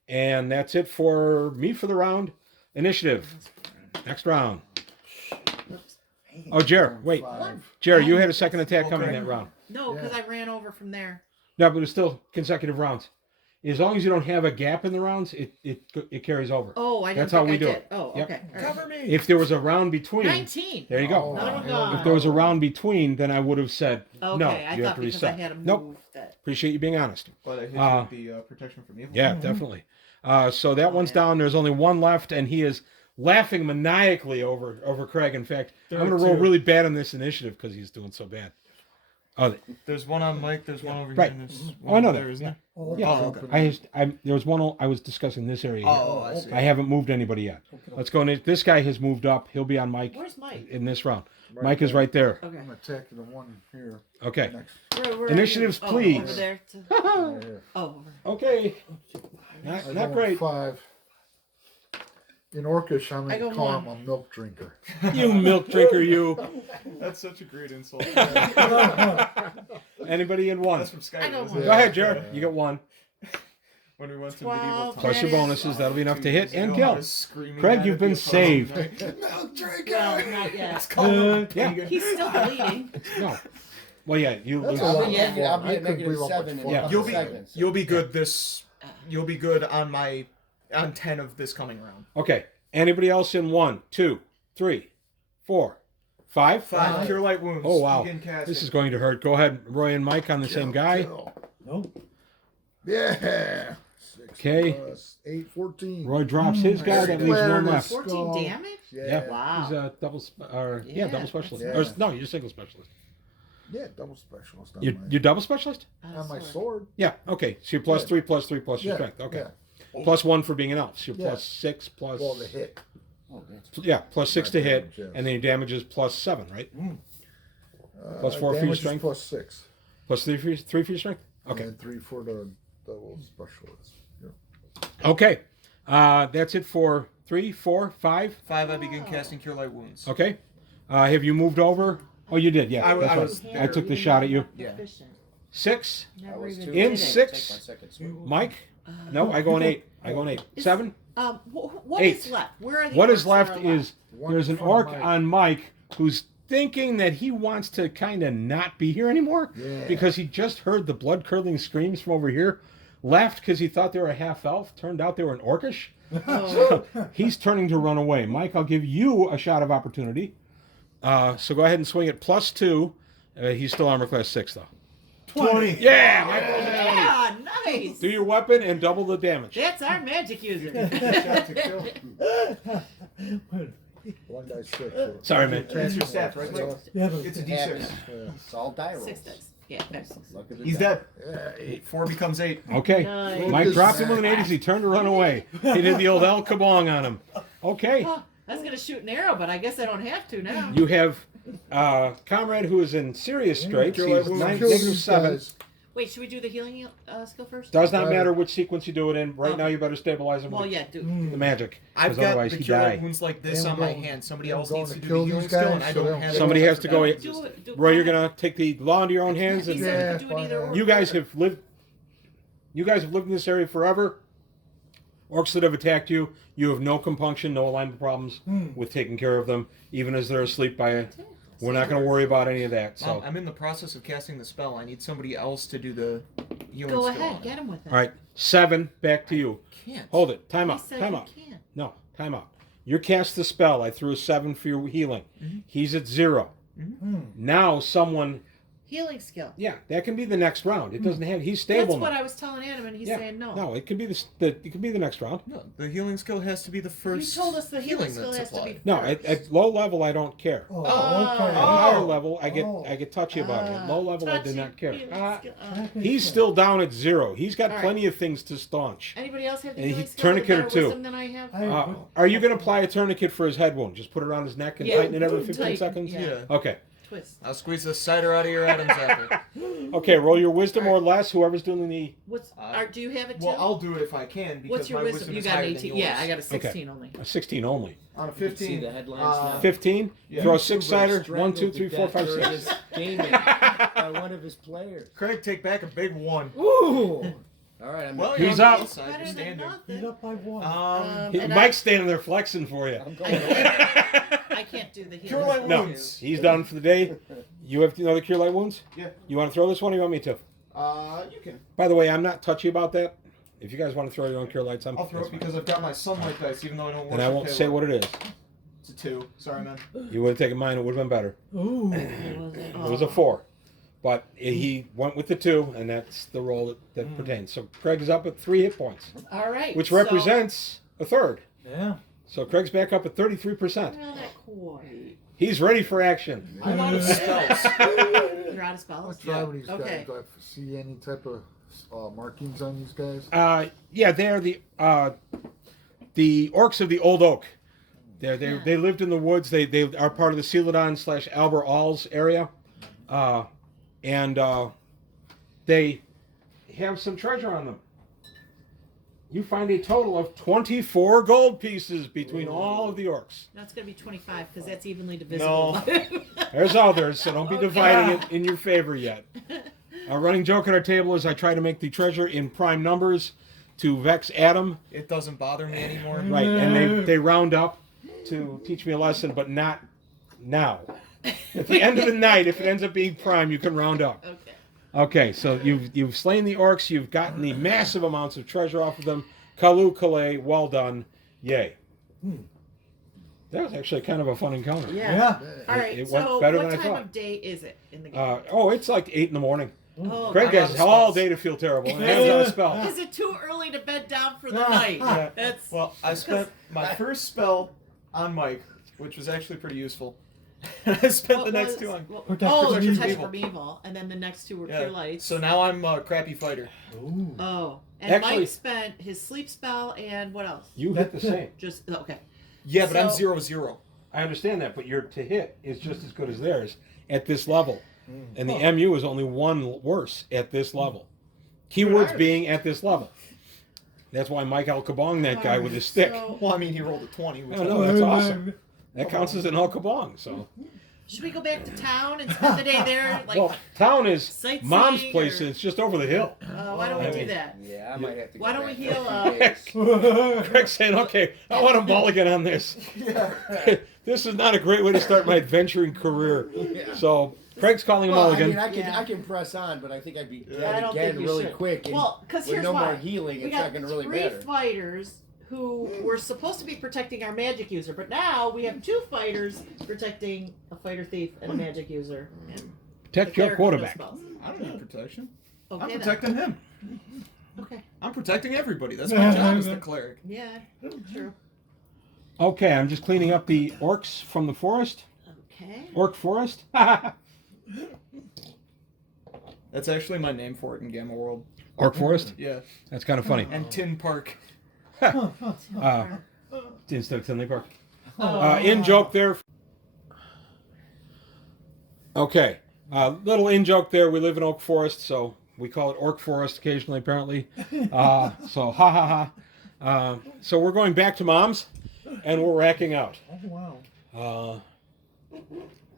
And that's it for me for the round. Initiative. Next round. Oh, Jer, wait. Five. Jer, you had a second attack coming Okay. that round. No, because I ran over from there. No, but it's still consecutive rounds. As long as you don't have a gap in the rounds, it carries over. Oh, I didn't That's how think we I do did. it. Oh, Yep. okay. All right. Cover me. If there was a round between, 19. there you go. Oh, Oh, If God. there was a round between, then I would have said, Okay, no, I you have thought to because reset. I had a move Nope. that. Appreciate you being honest. But I hit Uh, you with the protection from evil. Yeah, definitely. So that one's yeah. down. There's only one left, and he is laughing maniacally over Craig. In fact, I'm going to roll really bad on this initiative because he's doing so bad. Oh, There's one on Mike. There's one over Right. here. And there's Oh, I one know over that. there, isn't Yeah. Oh, yeah. Oh, okay. There was one I was discussing this area. Here. Oh, I see. I haven't moved anybody yet. Let's go. This guy has moved up. He'll be on Mike Where's Mike? in this round. Right Mike is there. right there. Okay. I'm attacking the one here. Okay. Next. Where are Initiatives, you? please. Over there. Right here. Over. Okay. I Not go great. 5. In Orcish, I'm I go going to call him one. a milk drinker. You milk drinker, you. That's such a great insult. Anybody in one? That's from Skyrim. I got isn't one. it? Go ahead, Jared. You get one. When we went to 12. medieval Plus your Yes. bonuses. That'll be enough to hit and I kill. was screaming Craig, at you've it been the entire saved. night. Milk drinker! Well, not yet. Yeah. He's still bleeding. No. Well, yeah. You That's lose. a lot. I'll be at I could negative believe up 7 with in Yeah. a couple You'll be segments. you'll be good this. You'll be good on my on 10 of this coming round. Okay. Anybody else in 1, 2, 3, 4, 5? 5 cure light wounds. Oh, wow. Begin casting. This is going to hurt. Go ahead, Roy and Mike on the same guy. Kill. Nope. Yeah. 6 Okay. plus 8, 14. Roy drops his guy. That leaves one left. 14 damage? Yeah. Wow. He's a double, Yeah. double specialist. Yeah. Or, no, you're single specialist. Yeah, double specialist. On, You're double specialist? on my sword. Yeah. Okay. So you're plus Yeah. 3, plus 3, plus your Yeah, strength. Okay. yeah. Plus 1 for being an elf. So you're Yeah. plus 6, plus. Well, the hit. Yeah, plus 6 to Right, hit, damage, yes. and then your damage is plus 7, right? Plus 4 for your damage is strength? Plus 6. Plus 3 for your strength? Okay. And 3 for the double specialist. Yeah. Okay. That's it for 3, 4, 5. 5. I begin casting cure light wounds. Okay. Have you moved over? Oh, you did. Yeah. I that's right. was I took the shot at you. Yeah. 6. I Never was even too. did In it. 6. Take my second sword. Mike? No, I go in 8. I go in 8. 7. What 8. is left? Where are the What orcs is left that are is One there's an from orc Mike. on Mike who's thinking that he wants to kind of not be here anymore Yeah. because he just heard the blood curdling screams from over here. Left because he thought they were a half elf. Turned out they were an orcish. Oh, He's turning to run away. Mike, I'll give you a shot of opportunity. So go ahead and swing it plus 2. He's still armor class 6 though. 20. Yeah, Mike rolls a 20. yeah, nice. Do your weapon and double the damage. That's our magic user. Shot to kill. 1 die 6. Sorry, man. That's your stat, right? Mike? Yeah, but It's a Happens. D6. It's all die rolls. 6 dice. Yeah, excellent. Look at the He's die. dead. Yeah, 8. 4 becomes 8. Okay. Nice. Mike dropped him with an 8 as he turned to run away. He did the old El Kabong on him. Okay. Oh, I was gonna shoot an arrow, but I guess I don't have to now. You have Comrade who is in serious straits. Kill He's everyone. nine, Kill negative these 7. guys. Wait, should we do the healing skill first? Does not matter which sequence you do it in. Right Okay. now, you better stabilize him Well, with yeah, do. the magic. I've 'cause got otherwise the he cure light die. wounds like this They on my don't- hand. Somebody they else don't needs to go do to kill the healing these skill, guys, and I so don't they have don't- it. Somebody has to go. Roy, you're go gonna take the law into your own hands, He and said we could do it Yeah, either or. you guys have lived. You guys have lived in this area forever. Orcs that have attacked you, you have no compunction, no alignment problems with taking care of them, even as they're asleep. We're not going to worry about any of that. So, Mom, I'm in the process of casting the spell. I need somebody else to do the healing Go skill. ahead, get him with it. all right, 7. Back to you. Can't. Hold it. Time He out. said Time you out. can't. No, time out. You cast the spell. I threw a 7 for your healing. He's at 0. Now someone. Healing skill. Yeah, that can be the next round. It doesn't have. He's stable. That's what now. I was telling Adam, and he's Yeah. saying no. No, it can be it can be the next round. No, the healing skill has to be the You first. told us the healing skill that's has to be applied. No, first. at low level I don't care. Oh, Oh. okay. At higher Oh. level I get touchy about it. At low level I do Touchy not care. healing skill. He's still down at 0. He's got All right. plenty of things to staunch. Anybody else have the And healing he- skill with tourniquet or better two. wisdom than I have? Are you going to apply a tourniquet for his head wound? Just put it around his neck and Yeah, tighten it every 15 tight, seconds? yeah. Yeah. Okay. Twist. I'll squeeze the cider out of your Adam's apple. Okay, roll your wisdom or less, whoever's doing the... What's? do you have it too? Well, I'll do it if I can because What's your my wisdom? You is got higher an than 18. yours. Yeah, I got a 16 only. A 16 only. On a You can 15. see the headlines now. 15? Yeah. Throw a YouTuber 6-sider. strangled 1, 2, to 3, 4, death 5, during 6. his gaming by one of his players. Craig, take back a big 1. Ooh! All right, I'm Well, He's you're on up. the outside, Better you're than standing. He's nothing. up by 1. And Mike's standing there flexing for you. I'm going. I can't do the healing. Cure light skill. No, wounds. he's done for the day. You have another cure light wounds? Yeah. You want to throw this one or you want me to? You can. By the way, I'm not touchy about that. If you guys want to throw your own cure lights, I'll throw that's it fine. because I've got my sunlight dice, even though I don't worship And I won't Caleb. say what it is. It's a 2. Sorry, man. You would have taken mine, it would have been better. Ooh. It was a 4. But he went with the 2, and that's the roll that pertains. So Craig is up at 3 hit points, All right. which so- represents a third. Yeah. So Craig's back up at 33%. Well, not quite. He's ready for action. I'm out of spells. You're out of spells. Let's try with these Okay. guys. Do I see any type of markings on these guys? Yeah, they're the orcs of the Old Oak. They lived in the woods. They are part of the Celadon / Albert Alls area, and they have some treasure on them. You find a total of 24 gold pieces between all of the orcs. No, it's gonna be 25 because that's evenly divisible. No. There's others, so don't be dividing it in your favor yet. A running joke at our table is I try to make the treasure in prime numbers to vex Adam. It doesn't bother me anymore. Right, and they round up to teach me a lesson, but not now. At the end of the night, if it ends up being prime, you can round up. Okay. Okay, so you've slain the orcs, you've gotten the massive amounts of treasure off of them. Kalu Kalay, well done. Yay. That was actually kind of a fun encounter. Yeah. Yeah. All right. It went So, better what than I time thought. of day is it in the game? It's like 8 in the morning. Oh, Craig my has God. all day to feel terrible. And hands on a spell. Is it too early to bed down for the night? Yeah. That's Well, I spent my first spell on Mike, which was actually pretty useful. I spent what the next was- 2 on. what- Protect oh, from protect evil. from evil, and then the next 2 were Yeah. clear lights. So now I'm a crappy fighter. Ooh. Oh, and Actually- Mike spent his sleep spell and what else? You hit the same. Just okay. Yeah, but I'm So- 0-0. I understand that, but your to hit is just as good as theirs at this level. And the MU is only 1 worse at this level. Keywords being at this level. That's why Mike El Kabong that guy with his stick. So, Well, I mean, he rolled a 20. Which Oh, no, that's awesome. That counts as an El Kabong. So, should we go back to town and spend the day there? Like, well, town is sightseeing Mom's place, or- and it's just over the hill. why don't we do that? Yeah, I might have to go Why don't we back heal, for a few days. Craig's saying, "Okay, I want a mulligan on this. This is not a great way to start my adventuring career." So Craig's calling a Well, I mulligan. mean, I Yeah. can press on, but I think I'd be I dead don't again think you really should. quick. And Well, because with here's no why. more healing, We it's got not going to really 3 matter. fighters who were supposed to be protecting our magic user, but now we have 2 fighters protecting a fighter thief and a magic user. And Protect the your cleric with no quarterback. spells. I don't need protection. Okay, I'm then. protecting him. Okay. I'm protecting everybody. That's my job as the cleric. Yeah, true. Okay, I'm just cleaning up the orcs from the forest. Okay. Orc forest. That's actually my name for it in Gamma World. Orc forest. Yeah. That's kind of funny. And Tin Park. Instead of Tinley Park. In joke there. Okay. Little in joke there. We live in Oak Forest, so We call it Orc Forest occasionally, apparently. So ha ha ha. So we're going back to Mom's, and we're racking out. Oh, wow.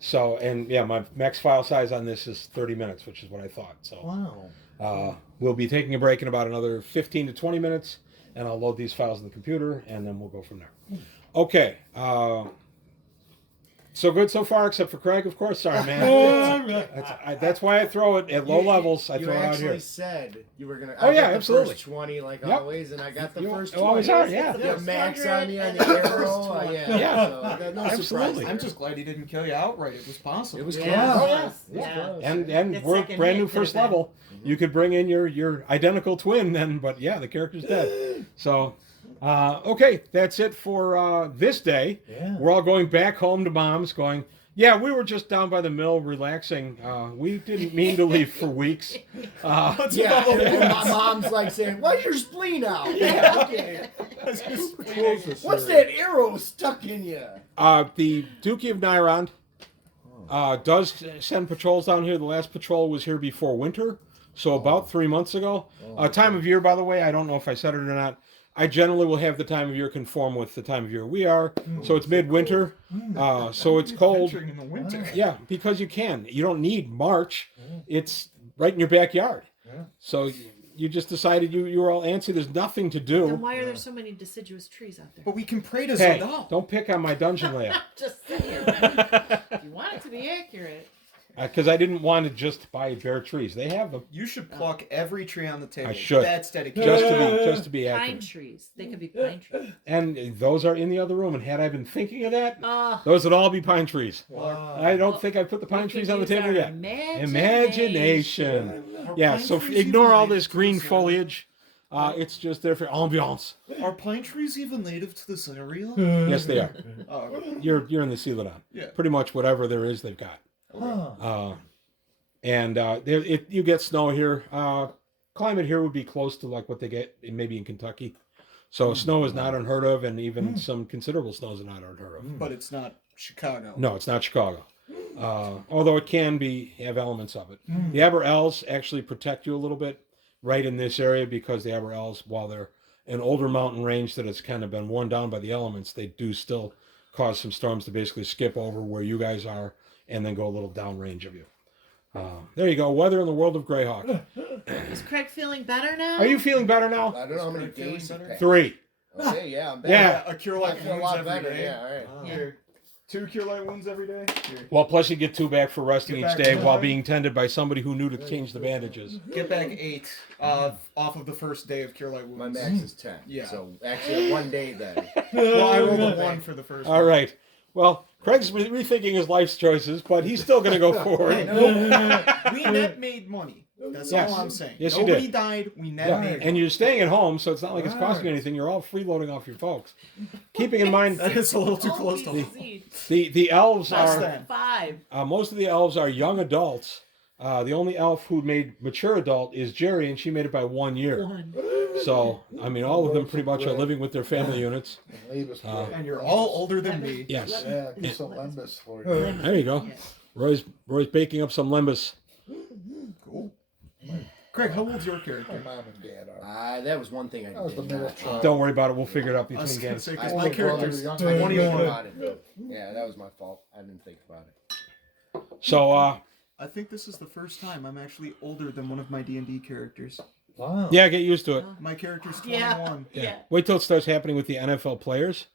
So, and yeah, my max file size on this is 30 minutes, which is what I thought. So Wow. we'll be taking a break in about another 15 to 20 minutes, and I'll load these files in the computer, and then we'll go from there. Okay. So good so far, except for Craig, of course. Sorry, man. That's why I throw it at low levels. I throw it out You here. actually said you were gonna. Oh, I yeah, got the absolutely. First 20, like Yep. always, and I got the You first. always 20. are, yeah. You have max on you on the arrow. Yeah. Yeah. So I got no Absolutely. surprise I'm there. just glad he didn't kill you outright. It was possible. It was close. Yeah. Yeah. And That we're second brand hit new could've first been- level. You could bring in your identical twin then, but yeah, the character's dead. So, okay, that's it for this day. Yeah. We're all going back home to Mom's going, yeah, we were just down by the mill relaxing. We didn't mean to leave for weeks. Yeah, and my mom's like saying, "Why's your spleen out?" Yeah, okay. What's that arrow stuck in you? The Duke of Nyrond does send patrols down here. The last patrol was here before winter, so about 3 months ago. Time of year, by the way, I don't know if I said it or not. I generally will have the time of year conform with the time of year we are. So it's midwinter, so it's cold. Venturing in the winter. Yeah, because you can. You don't need March. It's right in your backyard. Yeah. So you just decided you were all antsy. There's nothing to Then do. why are there so many deciduous trees out there? But we can pray to Hey, Zadal. don't pick on my dungeon layout. Just saying. If you want it to be accurate. Because I didn't want to just buy bare trees. They have them. You should pluck every tree on the table. I should. That's dedication. Just to be Pine accurate. trees. They could be pine trees. And those are in the other room. And had I been thinking of that, Oh. those would all be pine trees. Wow. I don't think I put the pine We trees could on the use table our yet. Imagination. Are Yeah, pine so trees ignore even all native this to green area? foliage. It's just there for ambiance. Are pine trees even native to this area? Yes, they are. Oh, You're in the Celadon. Yeah. Pretty much whatever there is, they've got. Huh. And you get snow here. Climate here would be close to like what they get maybe in Kentucky. So snow is not unheard of, and even some considerable snows are not unheard of. but it's not Chicago. No, it's not Chicago. Although it can have elements of it. The Aber Elves actually protect you a little bit right in this area because the Aber Elves, while they're an older mountain range that has kind of been worn down by the elements, they do still cause some storms to basically skip over where you guys are and then go a little downrange of you. There you go. Weather in the world of Greyhawk. Is Craig feeling better now? Are you feeling better now? I don't know how many Am I feeling days. better? passed. 3. Okay, yeah, I'm back. Yeah. A cure I light feel a wounds lot every better. day. Yeah, all right. Yeah. Here. 2 cure light wounds every day. Here. Well, plus you get 2 back for resting Get each back day to while mine. being tended by somebody who knew to change the bandages. Get back 8 off of the first day of cure light wounds. My max is 10. Yeah. So actually, 1 day then. Well, I rolled a 1 for the first. All right. Well, Craig's rethinking his life's choices, but he's still going to go forward. Hey, no, we net made money. That's Yes. all I'm saying. Yes, you Nobody did. died. We net Yeah, made. and you're staying at home, so it's not like it's costing you Right. anything. You're all freeloading off your folks. Keeping in mind, That is a little too close to Holy home. seed. the elves Less are than. 5. most of the elves are young adults. The only elf who made mature adult is Jerry, and she made it by 1 year. 1. So I mean, all of them pretty much are living with their family units. Leave us And you're all older than me. Yes, Yeah, get some lembas for you. there you go. Roy's baking up some lembas. Cool. Craig, how old's your My character? mom and dad are. That was one thing I That was the did middle not. child. Don't worry about it. We'll figure it out I was between gonna games. say, 'cause I my think character's brother, 21. About it. Yeah, that was my fault. I didn't think about it. So I think this is the first time I'm actually older than one of my D&D characters. Wow. yeah, get used to it. My character's Yeah. 21. Yeah. Wait till it starts happening with the NFL players,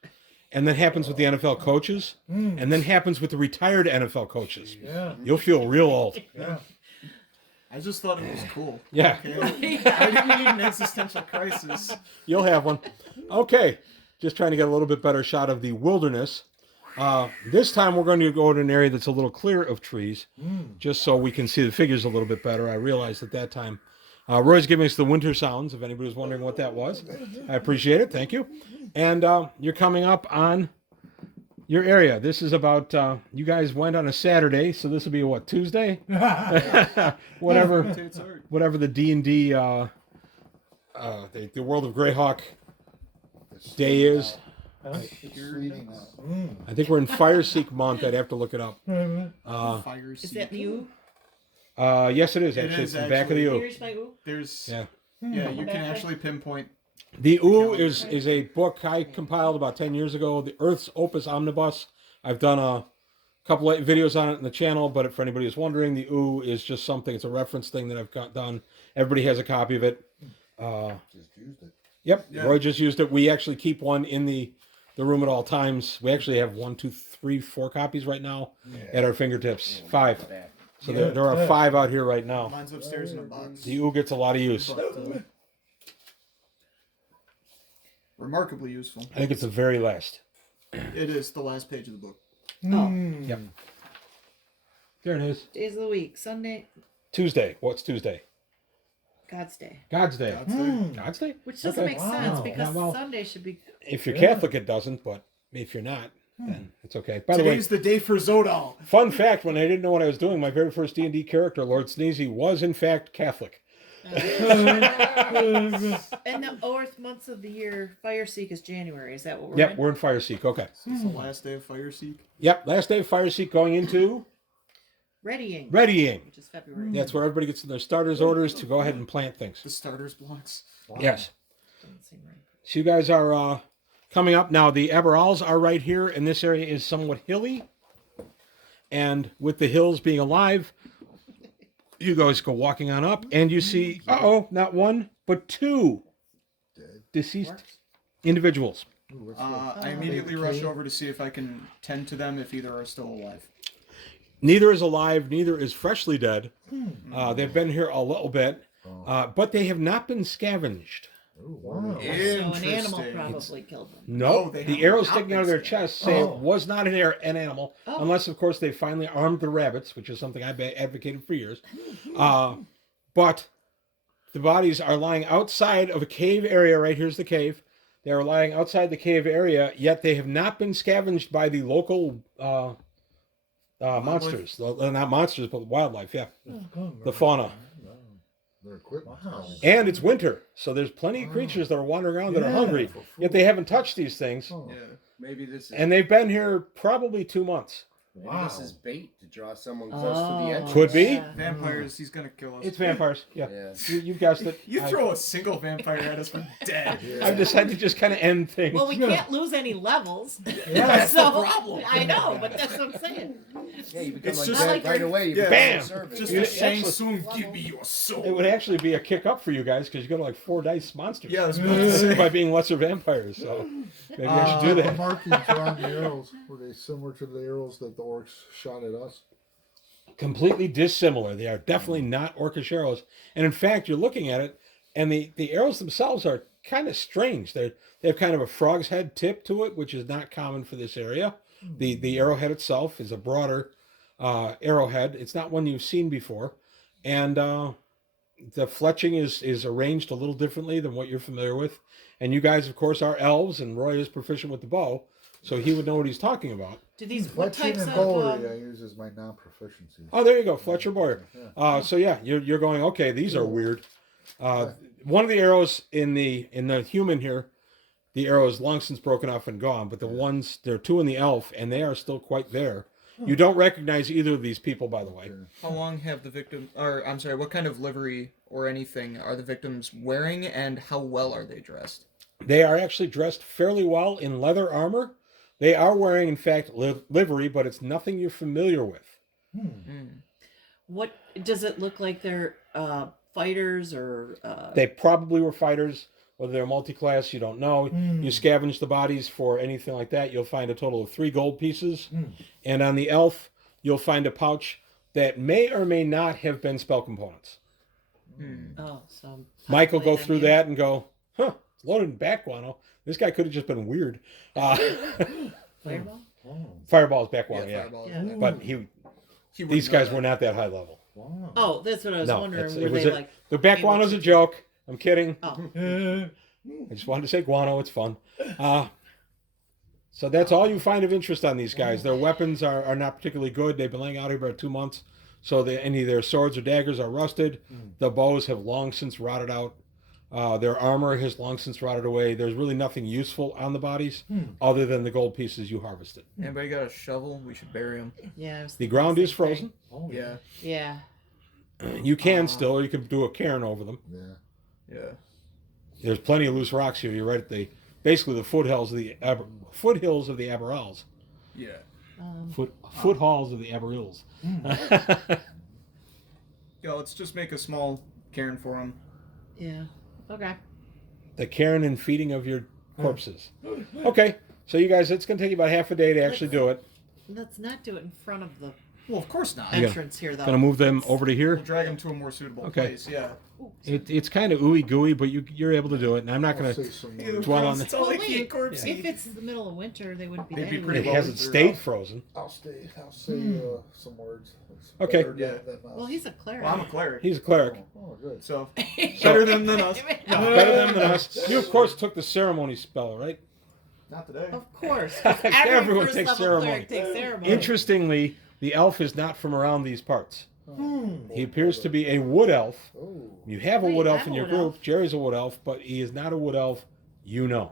and then happens with the NFL coaches, and then happens with the retired NFL coaches. Yeah. You'll feel real old. Yeah. I just thought it was cool. Yeah, Okay? I didn't need an existential crisis. you'll have one. Okay, just trying to get a little bit better shot of the wilderness. This time we're going to go to an area that's a little clear of trees, just so we can see the figures a little bit better. I realized at that time. Roy's giving us the winter sounds, if anybody was wondering what that was. I appreciate it. Thank you. And you're coming up on your area. This is about, you guys went on a Saturday, so this will be what, Tuesday? whatever the D&D, the World of Greyhawk It's day is. It's sleeting out. I think we're in Fireseek month. I'd have to look it up. Fires. Is that you? Yes, it is It actually. is It's the back of the Can you ooh. reach my ooh? There's Yeah. yeah, you Back can there? actually pinpoint. The ooh is a book I compiled about 10 years ago. The Earth's Opus Omnibus. I've done a couple of videos on it in the channel, but for anybody who's wondering, the ooh is just something. It's a reference thing that I've got done. Everybody has a copy of it. Just used it. Yep, Yeah. Roy just used it. We actually keep one in the room at all times. We actually have 1, 2, 3, 4 copies right now at our fingertips. 5. So there are 5 out here right now. Mine's upstairs in a box. The ooh gets a lot of use. But, remarkably useful. I think it's the very last. It is the last page of the book. Oh, Yep. There it is. days of the week. Sunday, Tuesday. What's Tuesday? God's Day. God's Day. That's it. God's Day? Which doesn't Okay. make sense Wow. because Yeah, well- Sunday should be. If you're Catholic, it doesn't, but if you're not, then it's okay. By the way, Today's the day for Zodal. fun fact, when I didn't know what I was doing, my very first D&D character, Lord Sneezy, was in fact Catholic. And the 4th month of the year, Fire Seek is January. Is that what we're Yep, in? we're in Fireseek. Okay. It's the last day of Fire Seek. Yep, last day of Fireseek going into Readying. Readying. Which is February. That's where everybody gets their starters orders to go ahead and plant things. The starters blocks. Yes. Doesn't seem right. So you guys are coming up now. The Aberals are right here, and this area is somewhat hilly. And with the hills being alive, you guys go walking on up, and you see, not 1, but 2 deceased individuals. Ooh, what's that? I immediately rush over to see if I can tend to them if either are still alive. Neither is alive, neither is freshly dead. They've been here a little bit, but they have not been scavenged. Ooh, wow. So an animal Interesting. probably killed them. No, they the have arrows not sticking been out of their scavenged. chests say it was not an animal, Oh. unless, of course, they finally armed the rabbits, which is something I've advocated for years. But the bodies are lying outside of a cave area. Right here's the cave. They are lying outside the cave area, yet they have not been scavenged by the local monsters. Not monsters, but wildlife, yeah. The fauna. Their equipment. And it's winter, so there's plenty of creatures that are wandering around that are hungry, yet they haven't touched these things. Oh, Yeah. Maybe this is And they've been here probably 2 months. maybe Wow. this is bait to draw someone close to the entrance. Could be. Yeah. Vampires, he's gonna kill us. It's vampires, yeah. Yeah. You guessed it. You throw a single vampire at us, we're dead. I've decided to just kind of end things. Well, we can't lose any levels. That's so, the problem. I know, but that's what I'm saying. Yeah, you become It's like just that like right away. You yeah. become Bam! service. Just You a Shang actually- Tsung, give me your It soul. would actually be a kick up for you guys because you go to like 4 dice monsters. Yeah, I was about to say. By being lesser vampires, so maybe I should do The that. markings around the arrows, were they similar to the arrows that the orcs shot at us? Completely dissimilar. They are definitely not orcish arrows. And in fact, you're looking at it, and the arrows themselves are kind of strange. They have kind of a frog's head tip to it, which is not common for this area. The arrowhead itself is a broader arrowhead. It's not one you've seen before. And the fletching is arranged a little differently than what you're familiar with. And you guys, of course, are elves, and Roy is proficient with the bow, so he would know what he's talking about. Do these what Fletching types and of bowlery I use as my non-proficiency. Oh, there you go, Fletcher Boyer. Yeah. So yeah, you're going, okay, these are weird. One of the arrows in the human here, the arrow is long since broken off and gone, but there are 2 in the elf, and they are still quite there. You don't recognize either of these people, by the way. How long have the victim, or I'm sorry, what kind of livery or anything are the victims wearing, and how well are they dressed? They are actually dressed fairly well in leather armor. They are wearing, in fact, livery, but it's nothing you're familiar with. what does it look like? They're fighters or They probably were fighters. Whether they're multi-class, you don't know. You scavenge the bodies for anything like that, you'll find a total of 3 gold pieces. And on the elf, you'll find a pouch that may or may not have been spell components. oh, so Mike will go possibly through then, that and go, huh, it's loaded in back guano. This guy could have just been weird. Fireball. Fireball's back guano, yeah. Fireball. Yeah. But He wouldn't these know guys that. were not that high level. Wow. Oh, that's what I was No, wondering. it's- Were it was they a- like? the back able guano's to- a joke. I'm kidding. Oh, I just wanted to say guano. It's fun. So that's all you find of interest on these guys. Their weapons are not particularly good. They've been laying out here about 2 months. So any of their swords or daggers are rusted. The bows have long since rotted out. Their armor has long since rotted away. There's really nothing useful on the bodies other than the gold pieces you harvested. Anybody got a shovel? We should bury him. yeah. I was The thinking ground the is same frozen. thing. Oh, Yeah. Yeah. You can still, or you can do a cairn over them. Yeah. Yeah. There's plenty of loose rocks here. You're right at the basically the foothills of the foothills of the Aberrals. Yeah. Foothalls of the Aberrals. Yeah, let's just make a small cairn for him. Yeah. Okay. The cairn and feeding of your corpses. Okay, so you guys, it's going to take you about half a day to actually do it. Let's not do it in front of the Well, of course not. Yeah. entrance here, though. Going to move them over to here. We'll drag him to a more suitable Okay. place. Yeah. It's kind of ooey gooey, but you're able to do it, and I'm not going I'll to say some words. dwell on It's it. all Well, like wait, corpsey. if it's the middle of winter, they wouldn't be They'd that be pretty It well hasn't reserved. stayed frozen. I'll say some words. It's Okay. better Yeah. than us. Well, he's a cleric. Well, I'm a cleric, He's a cleric. Oh, good. so better than us. Better than us. You, of course, took the ceremony spell, right? Not today. Of course. 'Cause every Everyone first takes level ceremony. cleric takes ceremony. Interestingly, the elf is not from around these parts. Oh, He appears to be a wood elf. Oh. You have a Wait, wood elf I'm in a your wood group. elf. Jerry's a wood elf, but he is not a wood elf you know.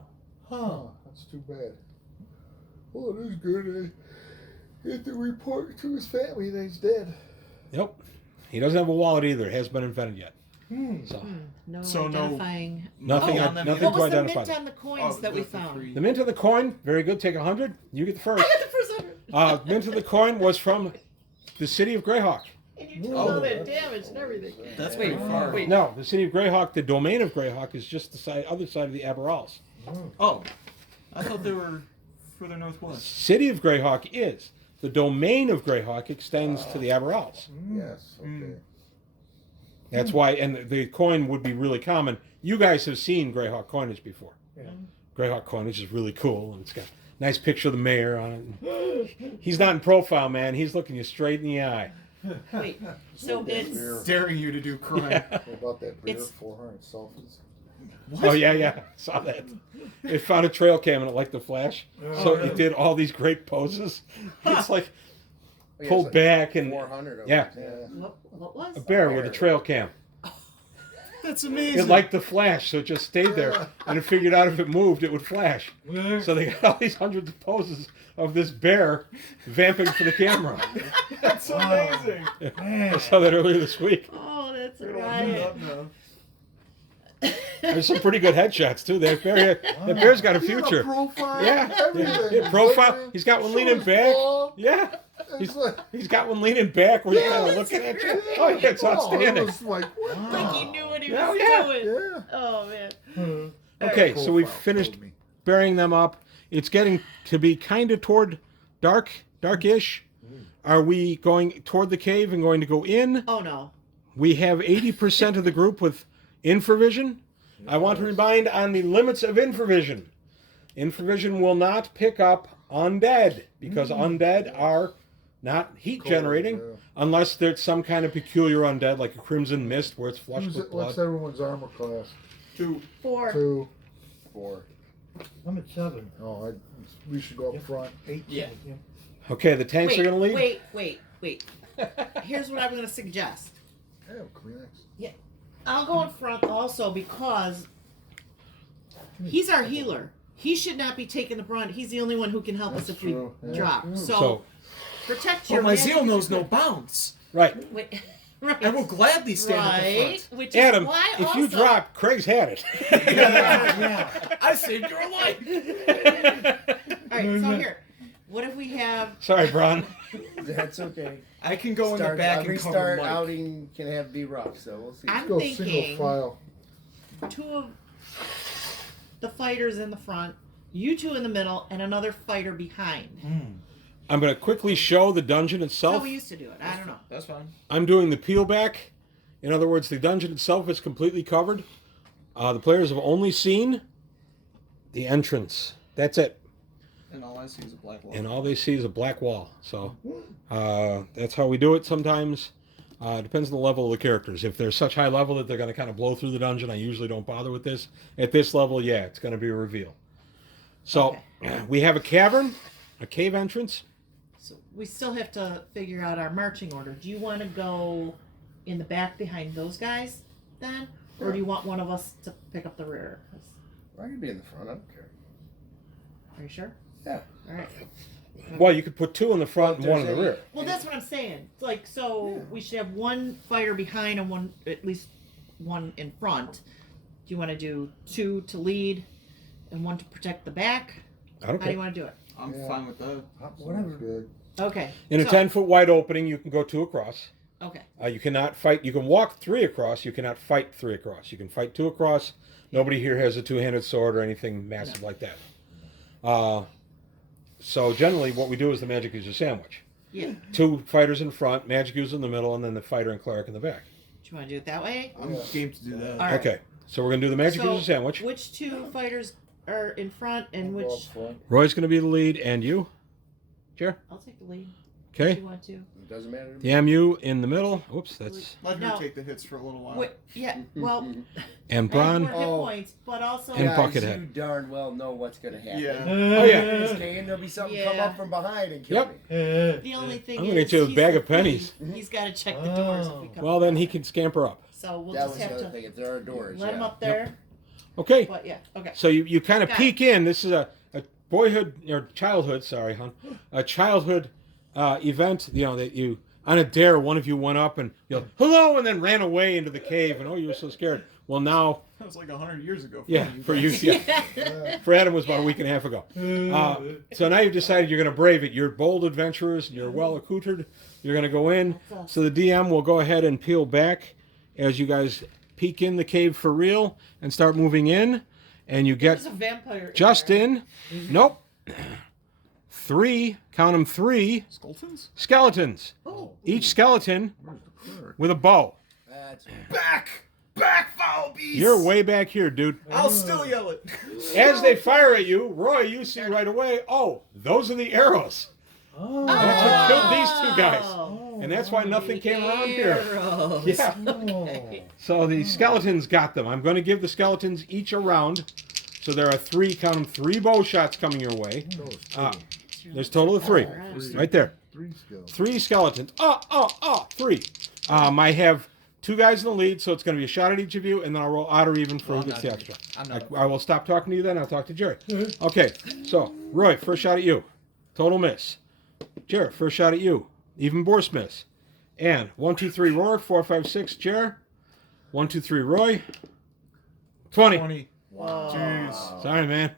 Huh. That's too bad. Well, it is good. He had to report to his family that he's dead. Yep. He doesn't have a wallet either. It hasn't been invented yet. So No So no- identifying. nothing, on them nothing either. What to was the identify. mint on the coins that we found? The mint of the coin, very good. Take 100. You get the first. I got the first 100. Mint of the coin was from the city of Greyhawk. And you took all that damage and everything. That's Wait, pretty far. wait. No, the city of Greyhawk, the domain of Greyhawk, is just the other side of the Aberrals. Oh, I thought they were further northwest. City of Greyhawk is. The domain of Greyhawk extends to the Aberrals. Yes. Okay. That's why, and the coin would be really common. You guys have seen Greyhawk coinage before. Yeah. Greyhawk coinage is really cool, and it's got a nice picture of the mayor on it. He's not in profile, man. He's looking you straight in the eye. Wait, so it's Daring you to do crime. What about that beer? It's- 400 selfies. Oh yeah, saw that. It found a trail cam and it liked the flash, so it did all these great poses. It's like pulled back and 400 of yeah, them. what was? a bear with a trail cam. That's amazing. It liked the flash, so it just stayed there, and it figured out if it moved, it would flash. So they got all these hundreds of poses of this bear vamping for the camera. That's amazing. I saw that earlier this week. Oh, that's a We're all riot. up now. There's some pretty good headshots too. That bear's got a He had future. profile. Yeah, Everything. yeah, profile. He's got one Showed leaning his back. ball. Yeah, It's like, he's got one leaning back where he's kind of looking at you. Oh, yeah, it's It outstanding. was like, what Like he knew what he was Oh, yeah. doing. Yeah. Oh man. Okay, so we've Profile finished told me. burying them up. It's getting to be kind of toward darkish. Are we going toward the cave and going to go in? Oh no. We have 80% of the group with infravision. I want to remind on the limits of infravision. Infravision will not pick up undead because undead are not heat generating yeah. unless there's some kind of peculiar undead like a crimson mist where it's flushed with What's blood. everyone's armor class? 2. 4. 2. 4. I'm at 7. Oh, we should go up front. 8. Yeah. Okay, the tanks are going to leave. Wait. Here's what I'm going to suggest. I have Kleenex. I'll go in front also because he's our healer. He should not be taking the brunt. He's the only one who can help us if true. we Yeah, drop. true. So, protect your But my magic- zeal knows no bounds. Right. Wait, right. I will gladly stand at the Right. front. Which Adam, is why if also, you drop, Craig's had it. Yeah. I saved your life. All right. So here, what if we have? Sorry, Bron. That's okay. I can go in the back and cover restart Mike. outing can be rough, so we'll see. I'm Go thinking single file. 2 of the fighters in the front, you 2 in the middle, and another fighter behind. I'm going to quickly show the dungeon That's itself. how we used to do it. I don't know. That's fine. I'm doing the peel back. In other words, the dungeon itself is completely covered. The players have only seen the entrance. That's it. And all I see is a black wall. And all they see is a black wall. So that's how we do it sometimes. Depends on the level of the characters. If they're such high level that they're going to kind of blow through the dungeon, I usually don't bother with this. At this level, yeah, it's going to be a reveal. So we have a cavern, a cave entrance. So we still have to figure out our marching order. Do you want to go in the back behind those guys then? Or do you want one of us to pick up the rear? 'Cause- I can be in the front. I don't care. Are you sure? Yeah. All right. Well, you could put 2 in the front and 1 in the rear. Well, that's what I'm saying. Like, so we should have 1 fighter behind and 1, at least 1 in front. Do you want to do 2 to lead and 1 to protect the back? I don't How do you care. want to do it? I'm fine with that. Whatever. Good. Okay. In a 10-foot wide opening, you can go 2 across. Okay. You cannot fight. You can walk 3 across. You cannot fight 3 across. You can fight 2 across. Nobody here has a 2-handed sword or anything massive like that. So generally, what we do is the magic user sandwich. Yeah. 2 fighters in front, magic user in the middle, and then the fighter and cleric in the back. Do you want to do it that way? I'm game to do that. All right. Okay, so we're gonna do the magic So, user sandwich. Which 2 fighters are in front and which? Roy's gonna be the lead, and you, Jer. I'll take the lead. If Okay. you want to. It doesn't matter to me. The MU in the middle. Oops, that's Let her No. take the hits for a little while. Wait, yeah. Well, and I Bron. have more hit Oh. points, but also. And Guys, Buckethead. you darn well know what's gonna happen. Yeah. Oh yeah. Okay, and there'll be something come Yeah. up from behind and kill Yep. me. The only thing I'm is, gonna get you a he's bag the of pennies. lead. He's got to check the doors if we come. Well, then he can scamper up. So we'll That just was have the other to thing. If there are doors, let him yeah. up there. Okay. But yeah, okay. So you kind of Got peek in. This is a boyhood or childhood. Sorry, hon. A childhood event. You know that you on a dare. One of you went up and yelled hello, and then ran away into the cave. And oh, you were so scared. Well, now. That was like 100 years ago. Yeah, for you. Yeah. For Adam was about a week and a half ago. So now you've decided you're going to brave it. You're bold adventurers. You're well accoutred. You're going to go in. So the DM will go ahead and peel back as you guys peek in the cave for real and start moving in. And you get There's a vampire. just in. Nope. 3, count them 3 Skeletons? skeletons. Oh. Each skeleton with a bow. That's Back, foul beast! You're way back here, dude. I'll still yell it. As they fire at you, Roy, you see right away, oh, those are the arrows. Oh. That's what killed these 2 guys. Oh. And that's why nothing came around here. Arrows. Yeah. Okay. So the skeletons got them. I'm going to give the skeletons each a round. So there are 3, count them, 3 bow shots coming your way. There's a total of 3. Right there. 3 skills. 3 skeletons. 3. I have 2 guys in the lead, so it's going to be a shot at each of you, and then I'll roll odd or even for who gets the extra. I will stop talking to you then. I'll talk to Jerry. Okay, so Roy, first shot at you. Total miss. Jerry, first shot at you. Even worse miss. And 1, 2, 3, Roar. 4, 5, 6, Jerry. 1, 2, 3, Roy. 20. Wow. Jeez. Sorry, man.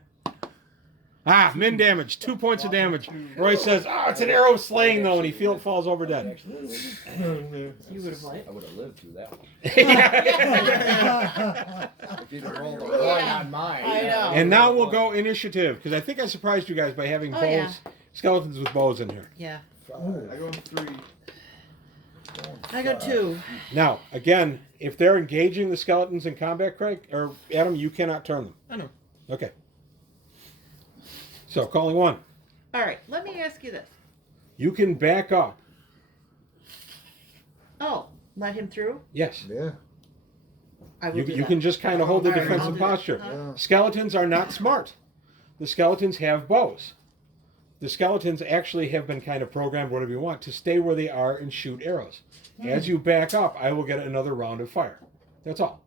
Min damage. 2 points of damage. Roy says, it's an arrow slaying, though, and he falls over dead. You would have liked. I would have lived through that one. Yeah. If you'd have rolled a 1 on mine. I know. And now we'll go initiative, because I think I surprised you guys by having bows, yeah. skeletons with bows in here. Yeah. I go in 3. I go 2. Now, again, if they're engaging the skeletons in combat, Craig, or Adam, you cannot turn them. I know. Okay. So, calling 1. All right. Let me ask you this. You can back up. Oh, let him through. Yes. Yeah. I will You, do you that. can just kind of hold the All right, defensive I'll do posture. that. Yeah. Skeletons are not smart. The skeletons have bows. The skeletons actually have been kind of programmed, whatever you want, to stay where they are and shoot arrows. As you back up, I will get another round of fire. That's all.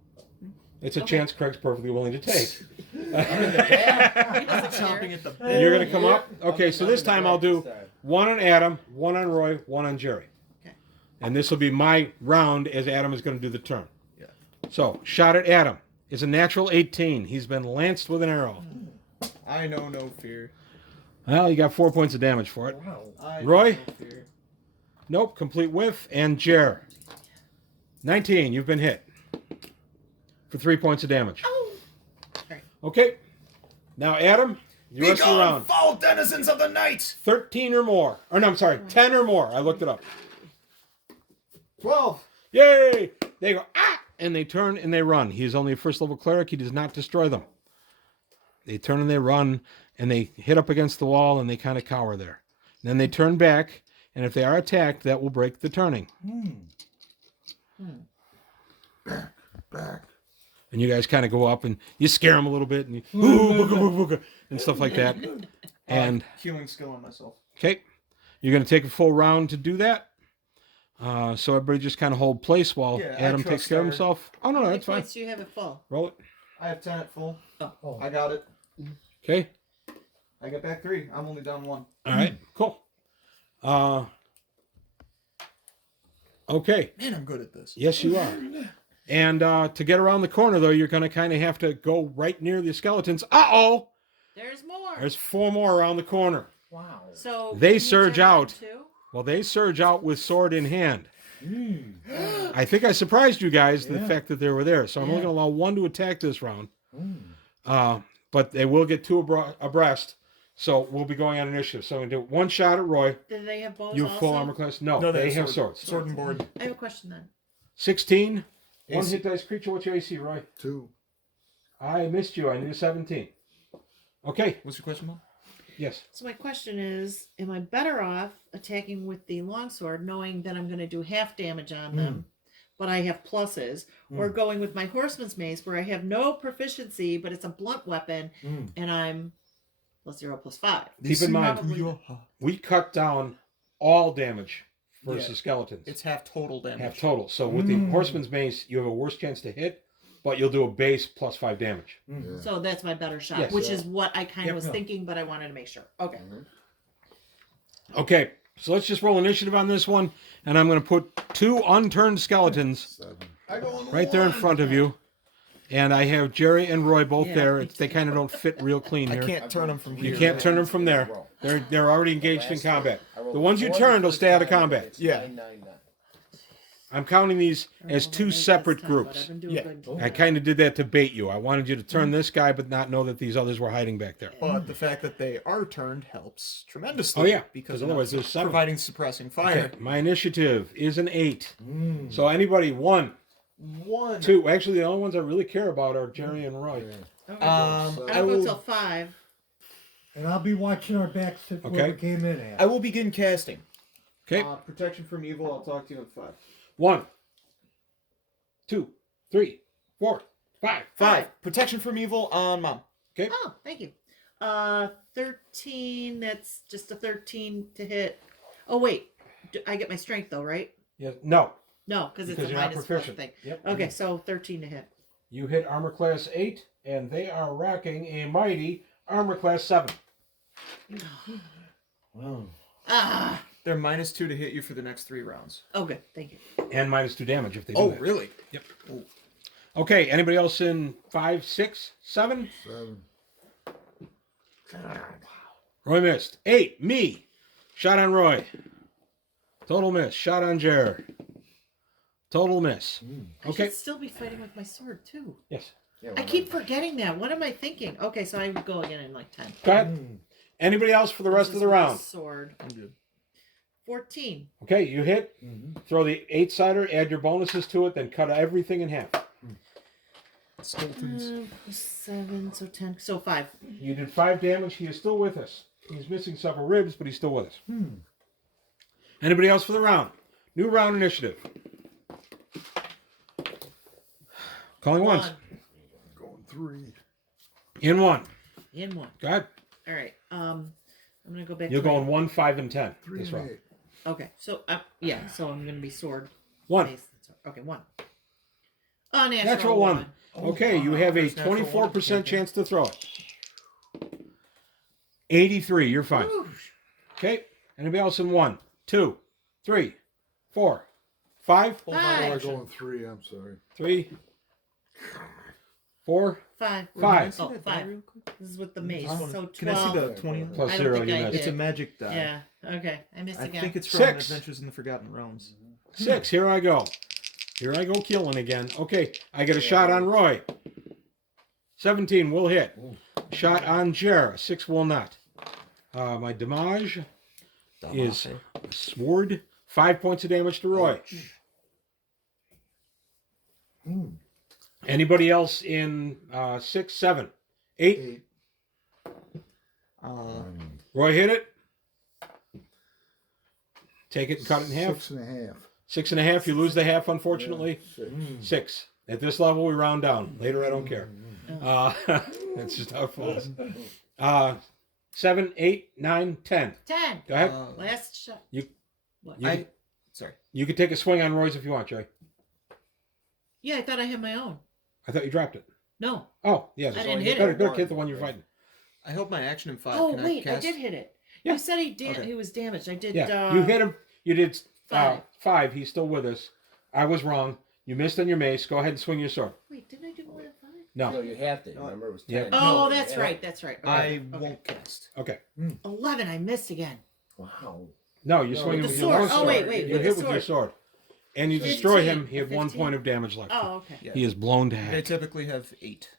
It's a Okay. chance Craig's perfectly willing to take. He doesn't care. Chomping at the bit. And you're going to come up? Okay, so this time I'll do 1 on Adam, 1 on Roy, 1 on Jerry. Okay. And this will be my round as Adam is going to do the turn. Yeah. So, shot at Adam is a natural 18. He's been lanced with an arrow. I know no fear. Well, you got 4 points of damage for it. I Roy? know no fear. Nope, complete whiff. And Jer. 19, you've been hit. For 3 points of damage. Oh. All right. Okay. Now, Adam, you rest of the round. foul denizens of the night! 13 or more. Or no, I'm sorry, 10 or more. I looked it up. 12. Yay! They go, and they turn and they run. He is only a first level cleric. He does not destroy them. They turn and they run, and they hit up against the wall, and they kind of cower there. And then they turn back, and if they are attacked, that will break the turning. Back. And you guys kind of go up, and you scare them a little bit, and you, ooh, booga, booga, booga, and stuff like that. And, Healing skill on myself. okay, you're going to take a full round to do that. So everybody just kind of hold place while Yeah, I Adam trust takes care of Skyler. himself. Oh, no, How many that's fine. points do you have at full? Roll it. I have 10 at full. Oh. I got it. Okay. I get back 3. I'm only down 1. All right, cool. Okay. Man, I'm good at this. Yes, you are. And to get around the corner, though, you're going to kind of have to go right near the skeletons. Uh-oh! There's more. There's 4 more around the corner. Wow. So They can you surge turn out. too? Well, they surge out with sword in hand. I think I surprised you guys the fact that they were there. So I'm only going to allow 1 to attack this round. But they will get 2 abreast. So we'll be going on initiative. So I'm going to do 1 shot at Roy. Do they have bows You also? full armor class? No, No, they have have swords. Sword and board. I have a question then. 16. 1 AC. hit dice creature. What's your AC, Roy? 2. I missed you. I knew 17. Okay. What's your question, Mom? Yes. So my question is, am I better off attacking with the longsword, knowing that I'm going to do half damage on them, but I have pluses, or going with my horseman's mace, where I have no proficiency, but it's a blunt weapon, and I'm +0/+5. Keep in mind, Probably- we cut down all damage versus skeletons. It's half total damage. half total. So with the horseman's mace, you have a worse chance to hit, but you'll do a base +5 damage. Yeah. So that's my better shot, Yes. which is what I kind of was Yeah. thinking, but I wanted to make sure. Okay. Okay, so let's just roll initiative on this one, and I'm going to put 2 unturned skeletons 7. right there in front of you. And I have Jerry and Roy both Yeah, there. me They kind of don't fit real clean I here. can't turn them from here. You can't turn them from there. They're already engaged in combat. The ones you turned will stay out of combat. Yeah. 999. I'm counting these as 2 separate groups. Yeah. I kind of did that to bait you. I wanted you to turn this guy, but not know that these others were hiding back there. But the fact that they are turned helps tremendously. Oh, yeah, because because otherwise there's 7. providing suppressing fire. Okay, my initiative is an 8. So anybody, 1, 1. 2. Actually, the only ones I really care about are Jerry and Roy. Okay. I I don't go will. till 5. And I'll be watching our backs at where Okay. we came in at. I will begin casting. Okay, Protection from evil. I'll talk to you in 5. 1, 2, 3, 4, 5. 5. Protection from evil on Mom. Oh, thank you. 13. That's just a 13 to hit. Oh wait, I get my strength though, right? Yes, no, No, because it's because a you're not minus proficient. thing. Yep. Okay, so 13 to hit. You hit armor class 8, and they are rocking a mighty armor class 7. Wow. Ah. They're -2 to hit you for the next 3 rounds. Okay, thank you. And -2 damage if they do Oh, that. really? Yep. Okay, anybody else in 5, 6, 7? 7. Roy missed. 8, me. Shot on Roy. Total miss. Shot on Jer. Total miss. I Okay. should still be fighting with my sword too. Yes. Yeah, I keep forgetting that. What am I thinking? Okay, so I would go again in like 10. Go ahead. Anybody else for the rest This of the is my round? Sword. I'm good. 14. Okay, you hit. Throw the 8-sider, add your bonuses to it, then cut everything in half. Skeletons. 7, so 10, so 5. You did 5 damage. He is still with us. He's missing several ribs, but he's still with us. Anybody else for the round? New round initiative. Calling once. 1. Going 3. In 1. In 1. Go ahead. All right. I'm gonna go back. You're to my- going 1, 5, and 10 3 this and round. 8. Okay, so yeah, so I'm gonna be sword. 1. Mace, okay, 1. Oh, natural, Natural 1. Okay, you have a There's natural 24% one. chance to throw it. 83, you're fine. Whew. Okay, anybody else in 1, 2, 3, 4, 5, Full How body do I action. go in 3? I'm sorry. 3, 4, 5. 5. Oh, 5. This is with the mace. So 12. Can I see the 20? Plus I don't 0, think you I missed. It's a magic die. Yeah. Okay, I missed I again. think it's from 6. Adventures in the Forgotten Realms. 6, here I go. Here I go killing again. Okay, I get a shot on Roy. 17 will hit. Shot on Jer. 6 will not. My damage is a sword. 5 points of damage to Roy. Anybody else in 6, 7, 8? 8. Roy hit it. Take it and cut it in half. 6.5. 6.5. You lose the half, unfortunately. 6. 6. At this level, we round down. Later, I don't care. That's just how it falls. 7, 8, 9, 10. 10. Go ahead. Last shot. You Sorry. You could take a swing on Roy's if you want, Jay. Yeah, I thought I had my own. I thought you dropped it. No. Oh, yes. I it's didn't only- hit better, it. better hit the one you're fighting. I held my action in 5. Oh Can wait, I cast? did hit it. Yeah. You said Okay. he was damaged. I did. Yeah, you hit him. You did 5. 5. He's still with us. I was wrong. You missed on your mace. Go ahead and swing your sword. Wait, didn't I do more than 5? No. No, you have to. Remember, it was 10. Yeah. Oh, No, that's yeah. right. That's right. I Okay. won't cast. Okay. 11. I missed again. Wow. No, you're No, swinging with with the your sword. sword. Oh, wait, You with hit the with your sword. And you 15, destroy him. He had 1 15. point of damage left. Oh, okay. Yeah. He is blown to They heck. typically have 8.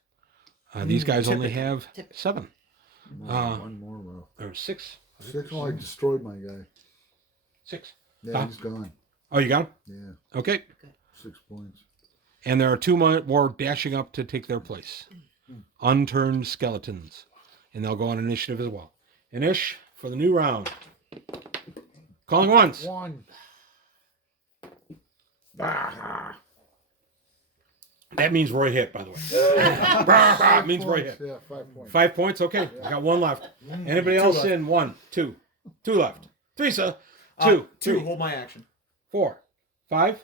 These guys only Typically. have 7. One more row. Or 6. 6. Oh, I destroyed my guy. 6. Yeah, he's gone. Oh, you got him? Yeah, Okay. 6 points. And there are 2 more dashing up to take their place. Unturned skeletons. And they'll go on initiative as well. Inish for the new round. Calling once. 1. That means Roy hit, by the way. It means Roy hit. Yeah, 5 points. 5 points? Okay. I got 1 left. Anybody else in? 1, 2. 2 left. 3, sir. 2. 2. 3. Hold my action. 4. 5.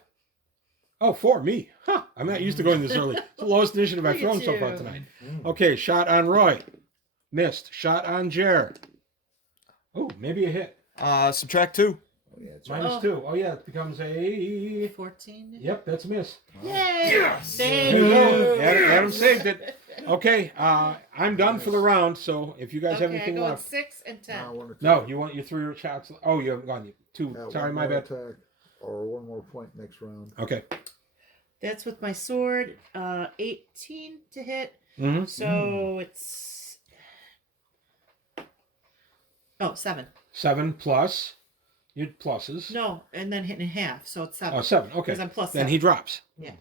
Oh, 4. Me. Huh. I'm not used to going this early. It's the lowest initiative I've Look at thrown so far you. tonight. Okay. Shot on Roy. Missed. Shot on Jer. Oh, maybe a hit. Subtract 2. Oh, yeah, that's right. Minus 2. Oh, yeah. It becomes a... 14. Yep, that's a miss. Yay! There Thank you you. go. Adam saved it. Okay, I'm done for the round. So if you guys have Okay, I anything go left, 6 and 10. Now, 1 attack. no, you want your 3 shots. Oh, you haven't gone. 2. Yeah, Sorry, 1 my more bad. attack, or 1 more point next round. Okay. That's with my sword. 18 to hit. Mm-hmm. So it's 7. 7 plus your pluses. No, and then hitting in half, so it's 7. Oh, 7. Okay. Because I'm plus Then 7. he drops. Yeah.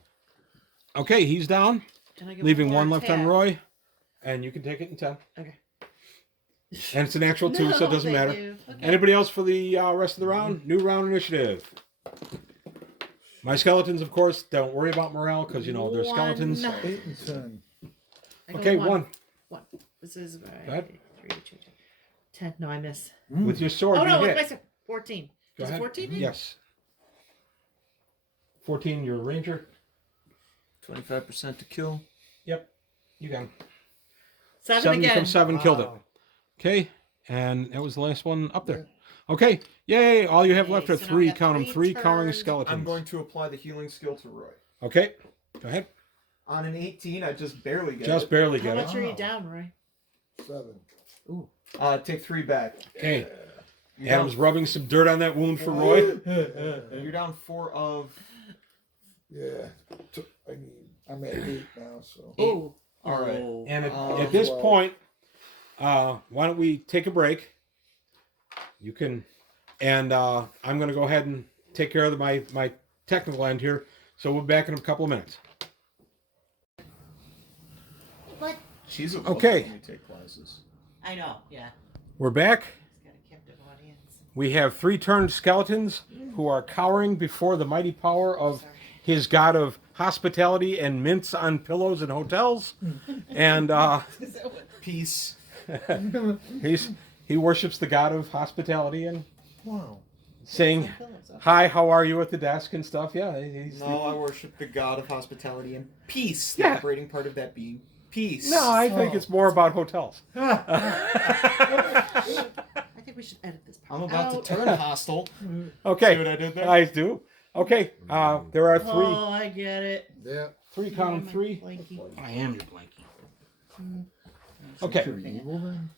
Okay, he's down, And I get leaving more 1 left on attack. Roy, and you can take it in 10. Okay. And it's a natural 2, so it No, doesn't thank matter. you. Okay. Anybody else for the rest of the round? New round initiative. My skeletons, of course, don't worry about morale because, you know, they're skeletons. 1. 8 and 10. I go Okay, 1. 1. This is Go ahead. 3, 2, 10. No, I miss. With your sword, Oh, no, you with hit. my 14. Go Is it ahead. 14? Yes. 14, you're a ranger. 25% to kill. Yep. You got him. 7 again. from 7 killed it. Okay. And that was the last one up there. Okay. Yay. All you have Okay, left are so now 3. we have Count them. 3 3 cowering turns. skeletons. I'm going to apply the healing skill to Roy. Okay. Go ahead. On an 18, I just barely get Just it. barely How get much it. are you down, Roy? 7. Take 3 back. Okay. You're Adam's down, rubbing some dirt on that wound for Roy. you're down 4 of... Yeah. I mean, I'm at 8 now, so. Oh. All right. And at Um, this well- point, why don't we take a break? You can, and I'm going to go ahead and take care of my technical end here. So we'll be back in a couple of minutes. What? She's a Okay. when we take classes. I know, yeah. We're back. He's got a captive audience. We have 3 turned skeletons who are cowering before the mighty power of his god of hospitality and mints on pillows in hotels. And Peace. he worships the god of hospitality and Wow. saying, hi, how are you at the desk and stuff. Yeah, he's No, I worship the god of hospitality and peace. The Yeah. operating part of that being peace. No, I think it's more about hotels. I think we should edit this part. I'm about out. to turn hostile. Okay, See what I did there? I do. Okay, there are 3. Oh, I get it. Yeah. 3, count them, 3. Blanky. I am your blankie. Okay. You're evil then?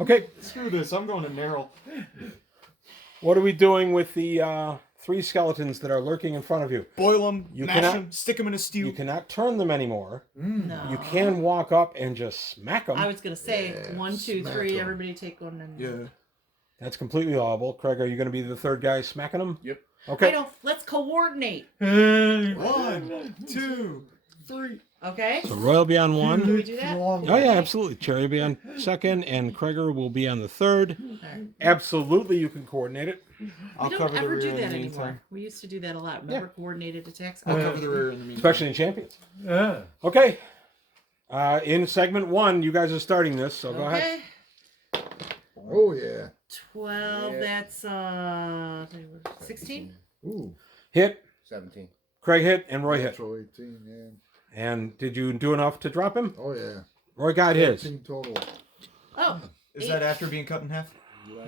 Okay, Screw this. I'm going to narrow. what are we doing with the 3 skeletons that are lurking in front of you? Boil them, You mash cannot- them, stick them in a stew. You cannot turn them anymore. No. You can walk up and just smack them. I was going to say Yeah, 1, 2, smack 3, 'em. everybody take one. And... Yeah. That's completely allowable. Craig, are you going to be the 3rd guy smacking them? Yep. I Okay. don't. Let's coordinate. 1, 2, 3. Okay? So Roy will be on 1. Can we do that? Oh yeah, absolutely. Cherry will be on 2nd, and Kreger will be on the 3rd. Absolutely, you can coordinate it. I'll We cover don't the ever rear do in that the anymore. meantime. We used to do that a lot. Remember coordinated attacks? I'll cover the rear in the meantime. Especially in Champions. Okay. In segment 1, you guys are starting this, so go ahead. Okay. Oh, yeah. 12, Yeah. that's 16? Ooh. Hit. 17. Craig hit, and Roy hit. Natural 18, yeah. And did you do enough to drop him? Oh, yeah. Roy got his. 14 total. Oh, Is that after being cut in half?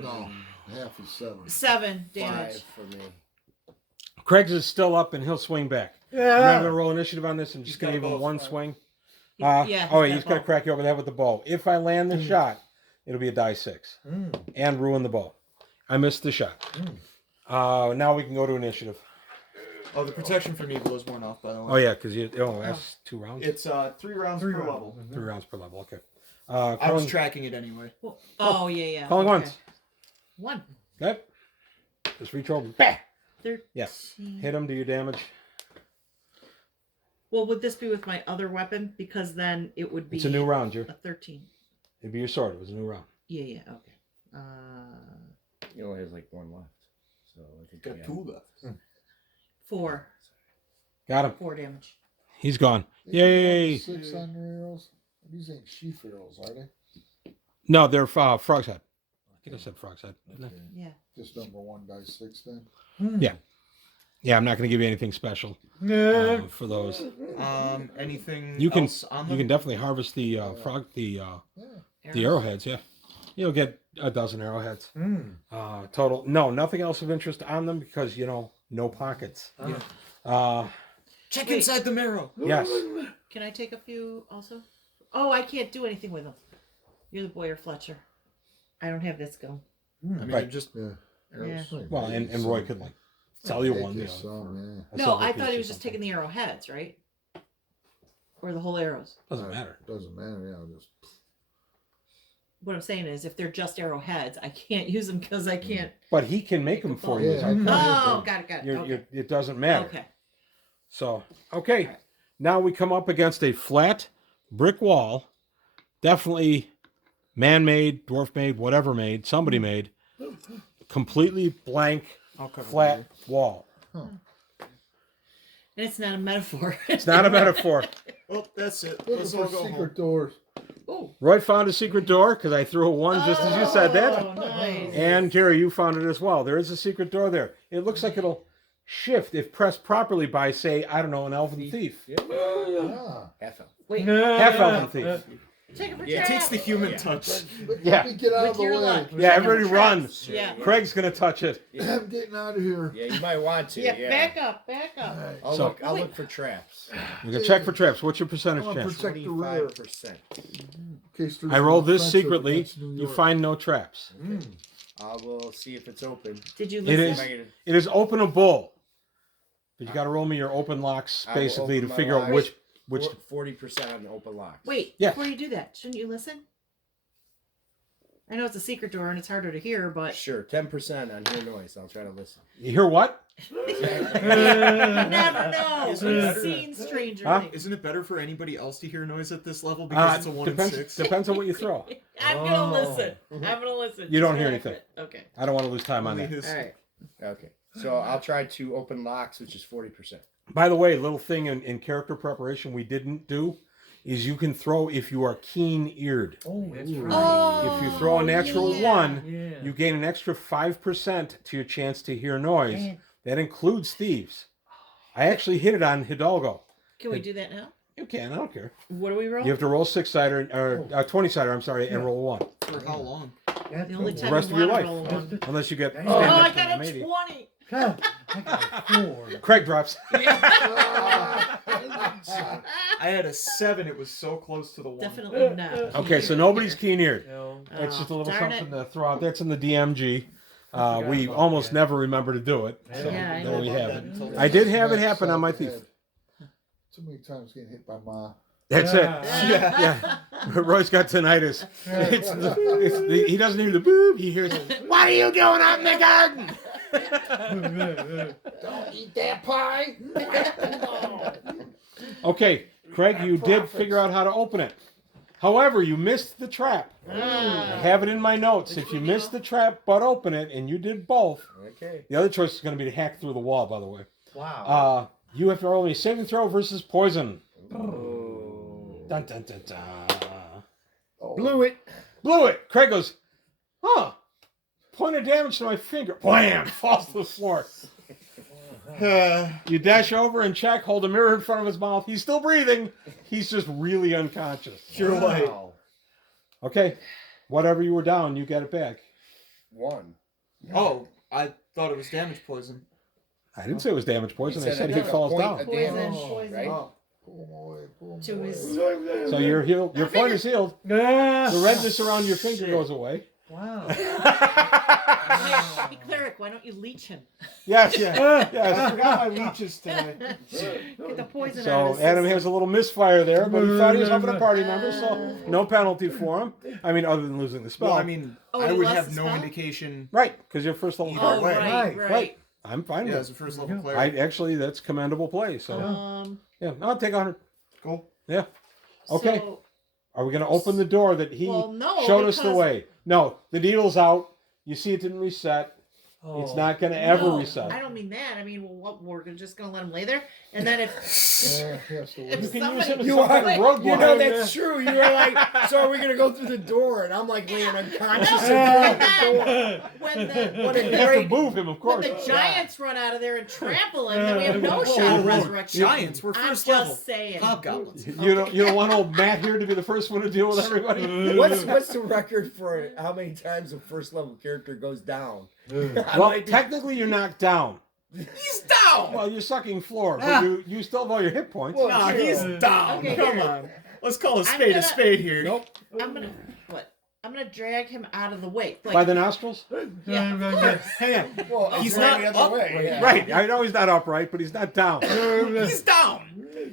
No, half is 7. 7 damage. 5 for me. Craig's is still up, and he'll swing back. I'm not Yeah. going to roll initiative on this. I'm just He's going to got give him both, one right? swing. Yeah, Oh, he's he's got going to both. crack you over the head with the bow. If I land the shot, it'll be a die 6 and ruin the bow. I missed the shot. Now we can go to initiative. Oh, the protection from evil is worn off, by the way. Oh yeah, because that's 2 rounds. It's 3 rounds per level. 3 rounds per level. Okay. I was Calling, tracking it anyway. Oh, yeah. calling okay. once. 1. Okay. Just reach over. Bah! 13. Yeah. Hit him. Do your damage. Well, would this be with my other weapon? Because then it would be It's a new round, Jer. a 13. It'd be your sword. It was a new round. Yeah, okay. He only has like 1 left. So I think Got we 2 left. 4. Got him. 4 damage. He's gone. Yay! 6 on your arrows. These ain't sheath arrows, are they? No, they're frog's head. I think I said frog's head. Didn't I? Yeah. Just number 1 die 6 then. Yeah, I'm not going to give you anything special for those. Anything You can else on you them? can definitely harvest the the arrowheads. Yeah, you'll get a dozen arrowheads. Total. No, nothing else of interest on them because no pockets. Check Wait. inside the marrow. Yes. Can I take a few also? Oh, I can't do anything with them. You're the Boyer Fletcher. I don't have this skill. I mean, Right. just Yeah. Yeah. Well, and Roy could sell you one. Take You this know, some, a No, silver I piece thought he or was just something. taking the arrowheads, right? Or the whole arrows. Doesn't matter. Doesn't matter. Yeah, I'll just. What I'm saying is, if they're just arrowheads, I can't use them because I can't. But he can make them for you. Yeah. Oh, got it. It doesn't matter. Okay. So, okay. Now we come up against a flat brick wall. Definitely man-made, dwarf-made, whatever made, somebody made. Completely blank, I'll cover flat wall. And it's not a metaphor. It's not a metaphor. Oh, that's it. Looking Let's all for go secret home. doors. Oh. Roy found a secret door because I threw a 1 just as you said that. Oh, nice. And Jerry, you found it as well. There is a secret door there. It looks like it'll shift if pressed properly by, say, I don't know, an elven thief. Ah. Half elf. Wait. Half elven thief. Take it for It takes the human touch. Yeah. Let me get out of With the your way. luck. Yeah, everybody run. Traps. Yeah. Craig's going to touch it. I'm getting out of here. Yeah, you might want to. Yeah, Yeah. back up. All right. I'll look for traps. We can check for traps. What's your percentage I'll chance? protect the rear. 25%. In case there's I rolled an this offensive secretly. against New You York. find no traps. I will see if it's open. Did you It listen? is. It is openable. But you got to roll me your open locks I will basically to open my figure out locks. which. 40% on the open locks. Wait, Yes. before you do that, shouldn't you listen? I know it's a secret door and it's harder to hear, but Sure, 10% on hear noise. I'll try to listen. You hear what? you never know. Isn't We've that- seen stranger Huh? things. Isn't it better for anybody else to hear noise at this level because it's a 1 in 6? Depends on what you throw. I'm gonna listen. I'm gonna listen. You don't Just hear like anything. it. Okay. I don't want to lose time on Only that. his- All right. Okay. So I'll try to open locks, which is 40%. By the way, little thing in character preparation we didn't do is you can throw if you are keen-eared. Oh, that's right. Oh, If you throw a natural yeah. 1, Yeah. you gain an extra 5% to your chance to hear noise. That includes thieves. I actually hit it on Hidalgo. Can we do that now? You can, I don't care. What do we roll? You have to roll 6-sider or 20-sider, I'm sorry, and roll 1. For how long? That's The only the time rest you of your wanna life. roll one. Unless you get Oh, stand I next to got them, a maybe. 20. I got a 4. Craig drops. I had a 7. It was so close to the 1. Definitely not. Okay, so nobody's keen-eared. No. That's just a little darn something it. to throw out. That's in the DMG. forgot We about almost that. never remember to do it. So Yeah, I there know we about have that it. until I did have it Smack happen on my side of the thief. head. Too many times getting hit by Ma. That's Yeah. it. Yeah. Roy's got tinnitus. He doesn't hear the boop. He hears, "What are you doing out in the garden?" Don't eat that pie. Okay, Craig, you did figure out how to open it. However, you missed the trap. I have it in my notes. If you missed the trap but open it, and you did both, Okay. the other choice is going to be to hack through the wall, by the way. Wow. You have to roll a saving throw versus poison. Oh. Dun, dun, dun, dun. Oh. Blew it. Blew it. Craig goes, huh. Point of damage to my finger. Blam! Falls to the floor. You dash over and check, hold a mirror in front of his mouth. He's still breathing. He's just really unconscious. Pure light. Okay. Whatever you were down, you get it back. 1. Oh, I thought it was damage poison. I didn't say it was damage poison. I said he another falls point down. of Poison, damage, poison. right? Oh. To his. So you're healed. Your point is healed. The redness around your finger goes away. Wow. Hey, cleric, why don't you leech him? Yes. I Yes. forgot my leeches today. Get the poison out So of his Adam system. has a little misfire there, but he thought he was helping a party member, so no penalty for him. I mean, other than losing the spell. Well, I mean, Oh, I he would lost have the no spell? indication. Right, because you're first level Oh, cleric. right. Right. I'm fine Yeah, with as a it. first level I cleric. actually, that's commendable play. So yeah, I'll take 100. Cool. Yeah. Okay. So, Are we going to open the door that he well, no, showed us the because- way? No, the needle's out. You see it didn't reset. It's not going to ever no, reset. I don't mean that. I mean, well, what, we're just going to let him lay there? And then if That's the If You can somebody- use him as You some kind of are, roadblock. you know that's true. You were like, so are we gonna go through the door? And I'm like laying unconscious in and front of the door. when the What You a have to great. move him, of when course. the giants run out of there and trample him, then we have no shot of resurrection. Giants, we're I'm first just level. saying. Hobgoblins. You don't want old Matt here to be the first one to deal with everybody. What's the record for how many times a first level character goes down? I Well, might be- technically you're knocked down. He's down! Well, you're sucking floor, but you still have all your hit points. Well, Nah, he's down. Okay, Come here. on. Let's call a I'm spade gonna- a spade here. Nope. I'm gonna what? I'm gonna drag him out of the way. Like, By the nostrils? yeah, of course. Hang on. Well, He's he's not not the other upright. way. Yeah. Right, I know he's not upright, but he's not down. He's down.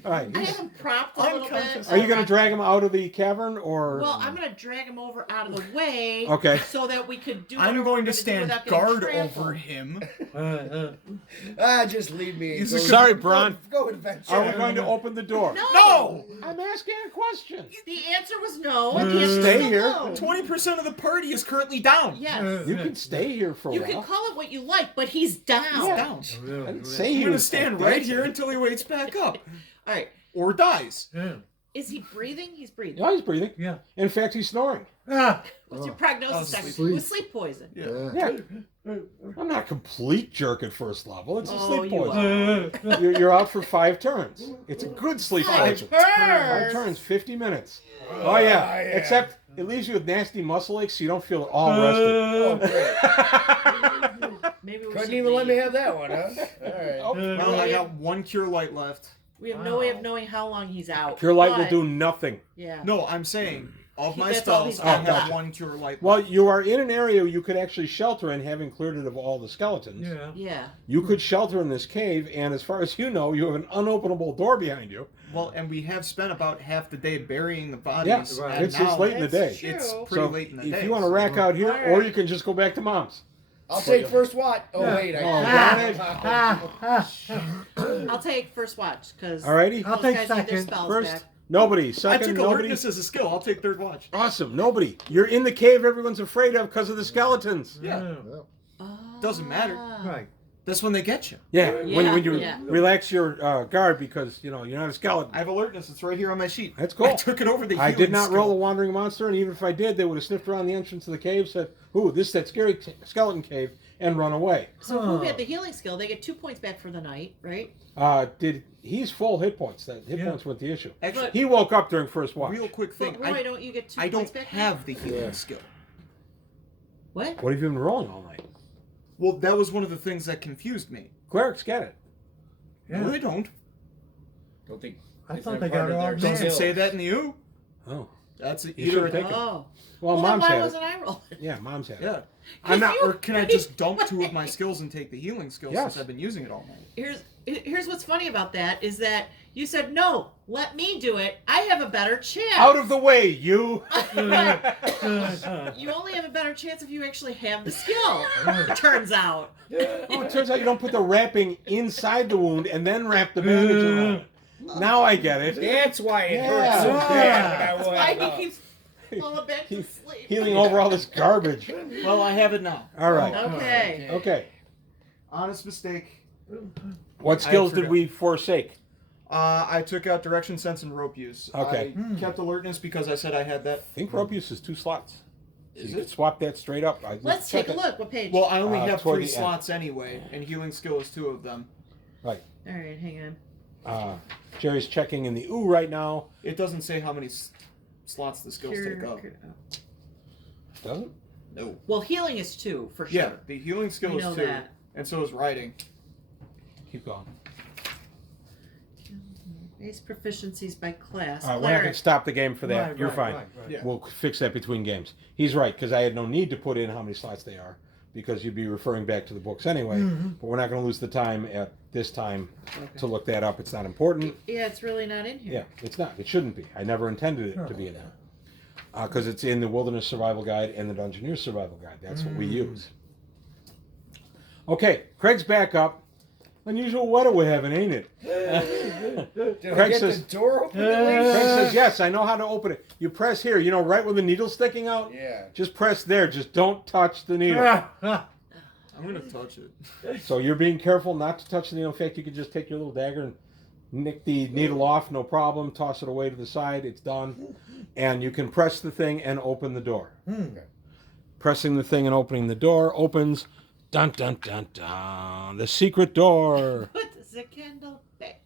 All right. I have him propped a little bit. Unconscious. Are you going to drag him out of the cavern, or? Well, I'm gonna drag him over out of the way. Okay. So that we could do. I'm whatever going we're to gonna do stand without getting guard trampled. over him. Just leave me. He's Go- a- Sorry, Bron. Go adventure. Are we going to open the door? No. I'm asking a question. The answer was no. And the answer is Stay still here. No. 20% of the party is currently down. Yes. You can stay here for a You while. can call it what you like, but he's down. He's down. I didn't say He's he going to was stand dead. right here until he wakes back up. All right. Or dies. Is he breathing? He's breathing. No, he's breathing. Yeah. In fact, he's snoring. What's your prognosis? sleep. Doctor? With sleep poison. Yeah. I'm not a complete jerk at first level. It's a Oh, sleep you poison. are. You're out for 5 turns. It's a good sleep poison. 5 turns, 50 minutes. Oh, yeah. Except it leaves you with nasty muscle aches, so you don't feel at all rested. Maybe we Couldn't should even let leave. me have that one, huh? All right. Well, I got 1 cure light left. We have no way of knowing how long he's out. Pure light will but- do nothing. Yeah. No, I'm saying, of my That's all spells, he's I got have left. 1 cure light Well, left. you are in an area you could actually shelter in, having cleared it of all the skeletons. Yeah. You could shelter in this cave, and as far as you know, you have an unopenable door behind you. Well, and we have spent about half the day burying the bodies. Yeah, and it's now late in the That's day. true. It's pretty So late in the if day. you want to rack out here, All or right. you can just go back to Mom's. I'll take first watch. Oh, wait. I'll take first watch because Alrighty? I'll those take guys need their second. spells First, back. nobody. I Second, took nobody. alertness as a skill. I'll take third watch. Awesome, nobody. You're in the cave everyone's afraid of because of the skeletons. Yeah. Doesn't matter. Right. That's when they get you. Yeah, when you Yeah. relax your guard because, you're not a skeleton. I have alertness. It's right here on my sheet. That's cool. I took it over the I healing did not skill. roll a wandering monster, and even if I did, they would have sniffed around the entrance of the cave, said, "Ooh, this is that scary skeleton cave," and run away. So who had the healing skill? They get 2 points back for the night, right? He's full hit points. That hit points weren't the issue. Actually, He woke up during first watch. real quick thing. But Roy, don't you get 2 I points don't back? have the healing skill. What? What have you been rolling all night? Well, that was one of the things that confused me. Clerics get it. No, they don't. Don't think. I it's thought not they part got it of all their mixed. Doesn't skills. say that in the U. Oh, That's You either should a, take it. Oh. well, then Mom's why had it. wasn't I rolling? Yeah, Mom's had it. yeah. I'm not- Or can I just dump 2 of my skills and take the healing skill Yes. since I've been using it all night? Here's what's funny about that is that you said no, let me do it. I have a better chance. Out of the way, you. You only have a better chance if you actually have the skill. It turns out. Oh, it turns out you don't put the wrapping inside the wound and then wrap the bandage around it. Now I get it. That's why it Yeah. hurts so bad. That's why he keeps falling back to sleep. Healing over all this garbage. Well, I have it now. All right. Okay. Okay. Honest mistake. What skills did forgot. we forsake? I took out direction sense and rope use. Okay. I kept alertness because I said I had that. I think rope use is 2 slots. Is you it? could swap that straight up. Let's take a look. What page? Well, I only have toward 3 the end. slots anyway, and healing skill is 2 of them. Right. All right, hang on. Jerry's checking in the ooh right now. It doesn't say how many slots the skills take up. Doesn't? No. Well, healing is 2 for sure. Yeah, the healing skill We is know 2, that. and so is riding. Keep going. Base proficiencies by class. All right, we're not going to stop the game for that. Right, You're right, fine. right, right. Yeah. We'll fix that between games. He's right, because I had no need to put in how many slots they are, because you'd be referring back to the books anyway. But we're not going to lose the time at this time to look that up. It's not important. Yeah, it's really not in here. Yeah, it's not. It shouldn't be. I never intended it to be in there. Because it's in the Wilderness Survival Guide and the Dungeoneer Survival Guide. That's what we use. Okay, Craig's back up. Unusual weather we're having, ain't it? Did Craig I get says- the door open? Craig says, yes, I know how to open it. You press here, you know, right where the needle's sticking out? Yeah. Just press there. Just don't touch the needle. I'm gonna touch it. So you're being careful not to touch the needle. In fact, you could just take your little dagger and nick the needle off, no problem. Toss it away to the side. It's done. And you can press the thing and open the door. Pressing the thing and opening the door opens. Dun, dun, dun, dun. The secret door. Put the candle back.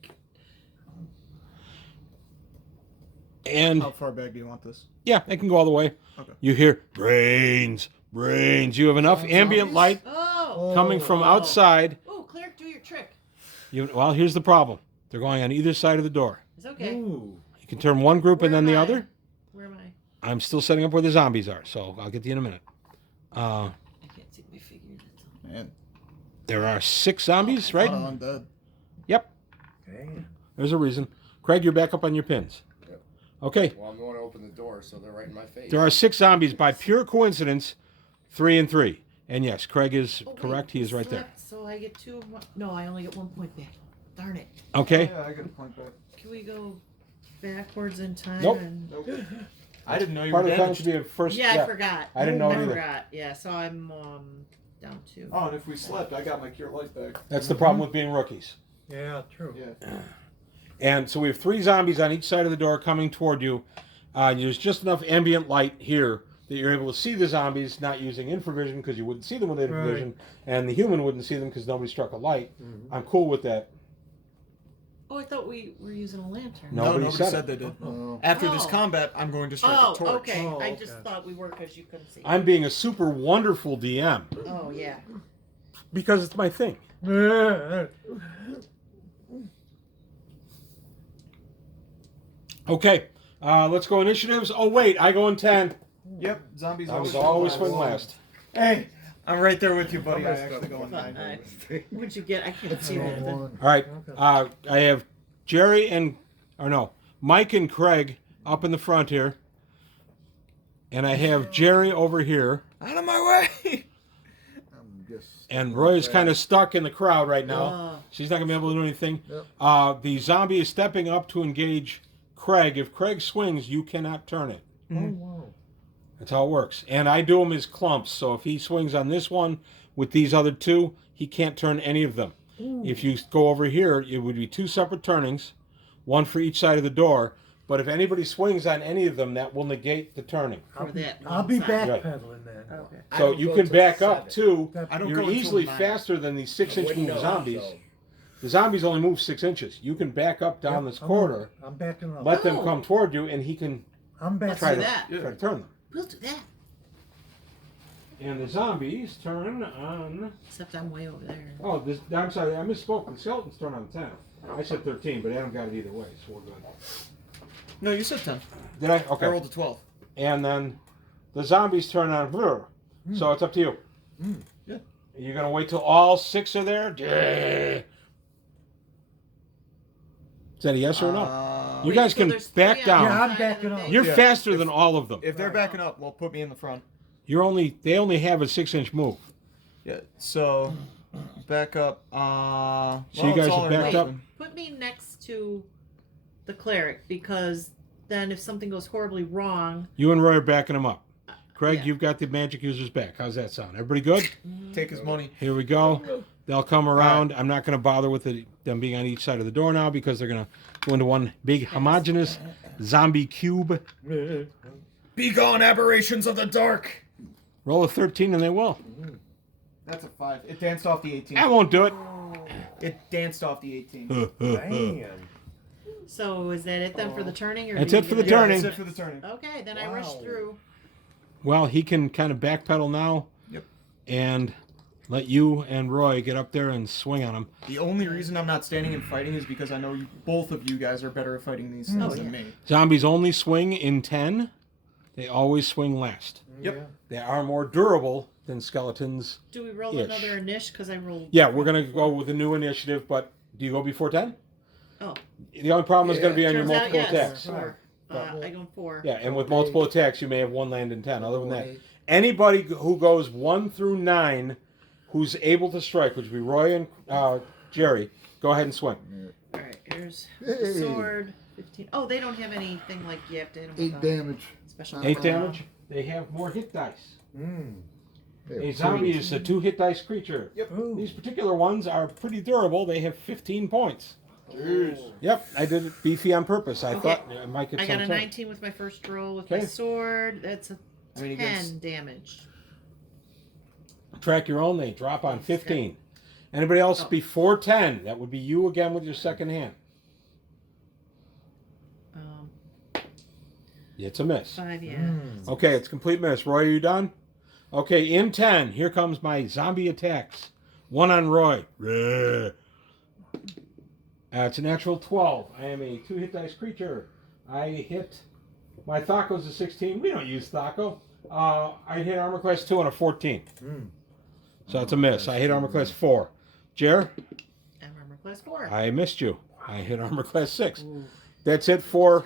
And How far back do you want this? yeah, it can go all the way. Okay. You hear brains, brains. You have enough ambient light Oh. coming from outside. Oh, Cleric, do your trick. Well, here's the problem. They're going on either side of the door. It's okay. Ooh. You can turn one group and Where then the am I? other. Where am I? I'm still setting up where the zombies are, so I'll get to you in a minute. I can't see my figure. Man. There are 6 zombies, right? I'm dead. Yep. There's a reason. Craig, you're back up on your pins. Yep. Okay. Well, I'm going to open the door, so they're right in my face. There are 6 zombies by pure coincidence, 3 and 3. And yes, Craig is Oh, wait, correct. He is right there. slept, so I get 2 and 1. No, I only get 1 point back. Darn it. Okay. Yeah, I get a point back. Can we go backwards in time? Nope. And... I didn't know you Part were of the time damaged. should be a first. Yeah, I forgot. I didn't know it either. forgot. Yeah, so I'm down 2. Oh, and if we slept, I got my cure light back. That's the problem with being rookies. Yeah, true. Yeah. And so we have 3 zombies on each side of the door coming toward you. There's just enough ambient light here that you're able to see the zombies, not using infravision because you wouldn't see them with infravision, and the human wouldn't see them because nobody struck a light. I'm cool with that. Oh, I thought we were using a lantern. No. Nobody said they did. Oh. After this Oh. combat, I'm going to strike Oh, a torch. okay. Oh, I okay. just thought we were because you couldn't see. I'm being a super wonderful DM Oh, yeah. because it's my thing. Okay, let's go initiatives. Oh wait, I go in 10. Yep, zombies I was always swing last. Hey, I'm right there with you, buddy. I messed up. actually go in 9. What'd you get? I can't see that. One. All right, I have Jerry and, or no, Mike and Craig up in the front here. And I have Jerry over here. Out of my way! I'm just. And Roy's kind of stuck in the crowd right now. Oh. She's not going to be able to do anything. Yep. The zombie is stepping up to engage Craig. If Craig swings, you cannot turn it. Oh, wow. That's how it works. And I do them as clumps. So if he swings on this one with these other 2, he can't turn any of them. If you go over here, it would be 2 separate turnings, 1 for each side of the door. But if anybody swings on any of them, that will negate the turning. For that I'll be one side. backpedaling then. Okay. I So don't you go can till back up 7. too. I don't You're go until easily 9. faster than these 6-inch Wouldn't move know, zombies. so- The zombies only move 6 inches. You can back up down this corridor, I'm backing up. let them Oh. come toward you, and he can I'm Let's backing do up. that. try to turn them. We'll do that. And the zombies turn on. Except I'm way over there. Oh, this, I'm sorry, I misspoke. The skeletons turn on 10. I said 13, but Adam got it either way, so we're good. No, you said 10. Did I? I Okay. rolled a 12. And then the zombies turn on. So it's up to you. Yeah. You're going to wait till all 6 are there? Yeah. Is that a yes or a no? You Wait, guys so can there's back 3 on down. the Yeah, I'm side of backing the up. thing? You're Yeah. faster than all of them. If they're backing up, well, put me in the front. They only have a 6-inch move. Yeah, so back up. So you guys are backed up? Put me next to the cleric because then if something goes horribly wrong, You and Roy are backing them up. Craig, yeah. you've got the magic users back. How's that sound? Everybody good? Take his money. Here we go. They'll come around. I'm not going to bother with them being on each side of the door now because they're going to go into one big homogeneous zombie cube. Be gone, aberrations of the dark! Roll a 13 and they will. That's a 5. It danced off the 18. I won't do it. It danced off the 18. Damn. So is that it then for the turning? Or That's do it you for give the Yeah, turning. that's it for the turning. Okay, then I rush through. Well, he can kind of backpedal now. Yep. And let you and Roy get up there and swing on him. The only reason I'm not standing and fighting is because I know both of you guys are better at fighting these things than me. Zombies only swing in 10. They always swing last. Yep. They are more durable than skeletons. Do we roll Ish. another initiative? Because I rolled. Yeah, we're going to go with a new initiative, but do you go before 10? Oh. The only problem is going to be on your Turns out, multiple yes. attacks. 4. I go 4. Yeah, and with multiple attacks, you may have one land in 10. Other than that, anybody who goes 1 through 9 who's able to strike, which would be Roy and Jerry, go ahead and swing. All right, here's the sword. 15. Oh, they don't have anything like you have to hit them 8 damage. Special 8 damage. They have more hit dice. Mm. A zombie is a 2 hit dice creature. Yep. These particular ones are pretty durable. They have 15 points. Jeez. Yep, I did it beefy on purpose. I Okay. thought I might get I some got a time. 19 with my first roll with my Okay. sword. That's a I mean, 10 against- damage. Track your own. They drop on 15. Anybody else before 10? That would be you again with your second hand. It's a miss. 5, yeah. Okay, it's a complete miss. Roy, are you done? Okay, in 10, here comes my zombie attacks. 1 on Roy. It's a natural 12. I am a 2 hit dice creature. I hit my Thaco's a 16. We don't use Thaco. I hit armor class 2 on a 14. So that's a miss. I hit armor class 4. Jer, I'm armor class 4. I missed you. I hit armor class 6. That's it for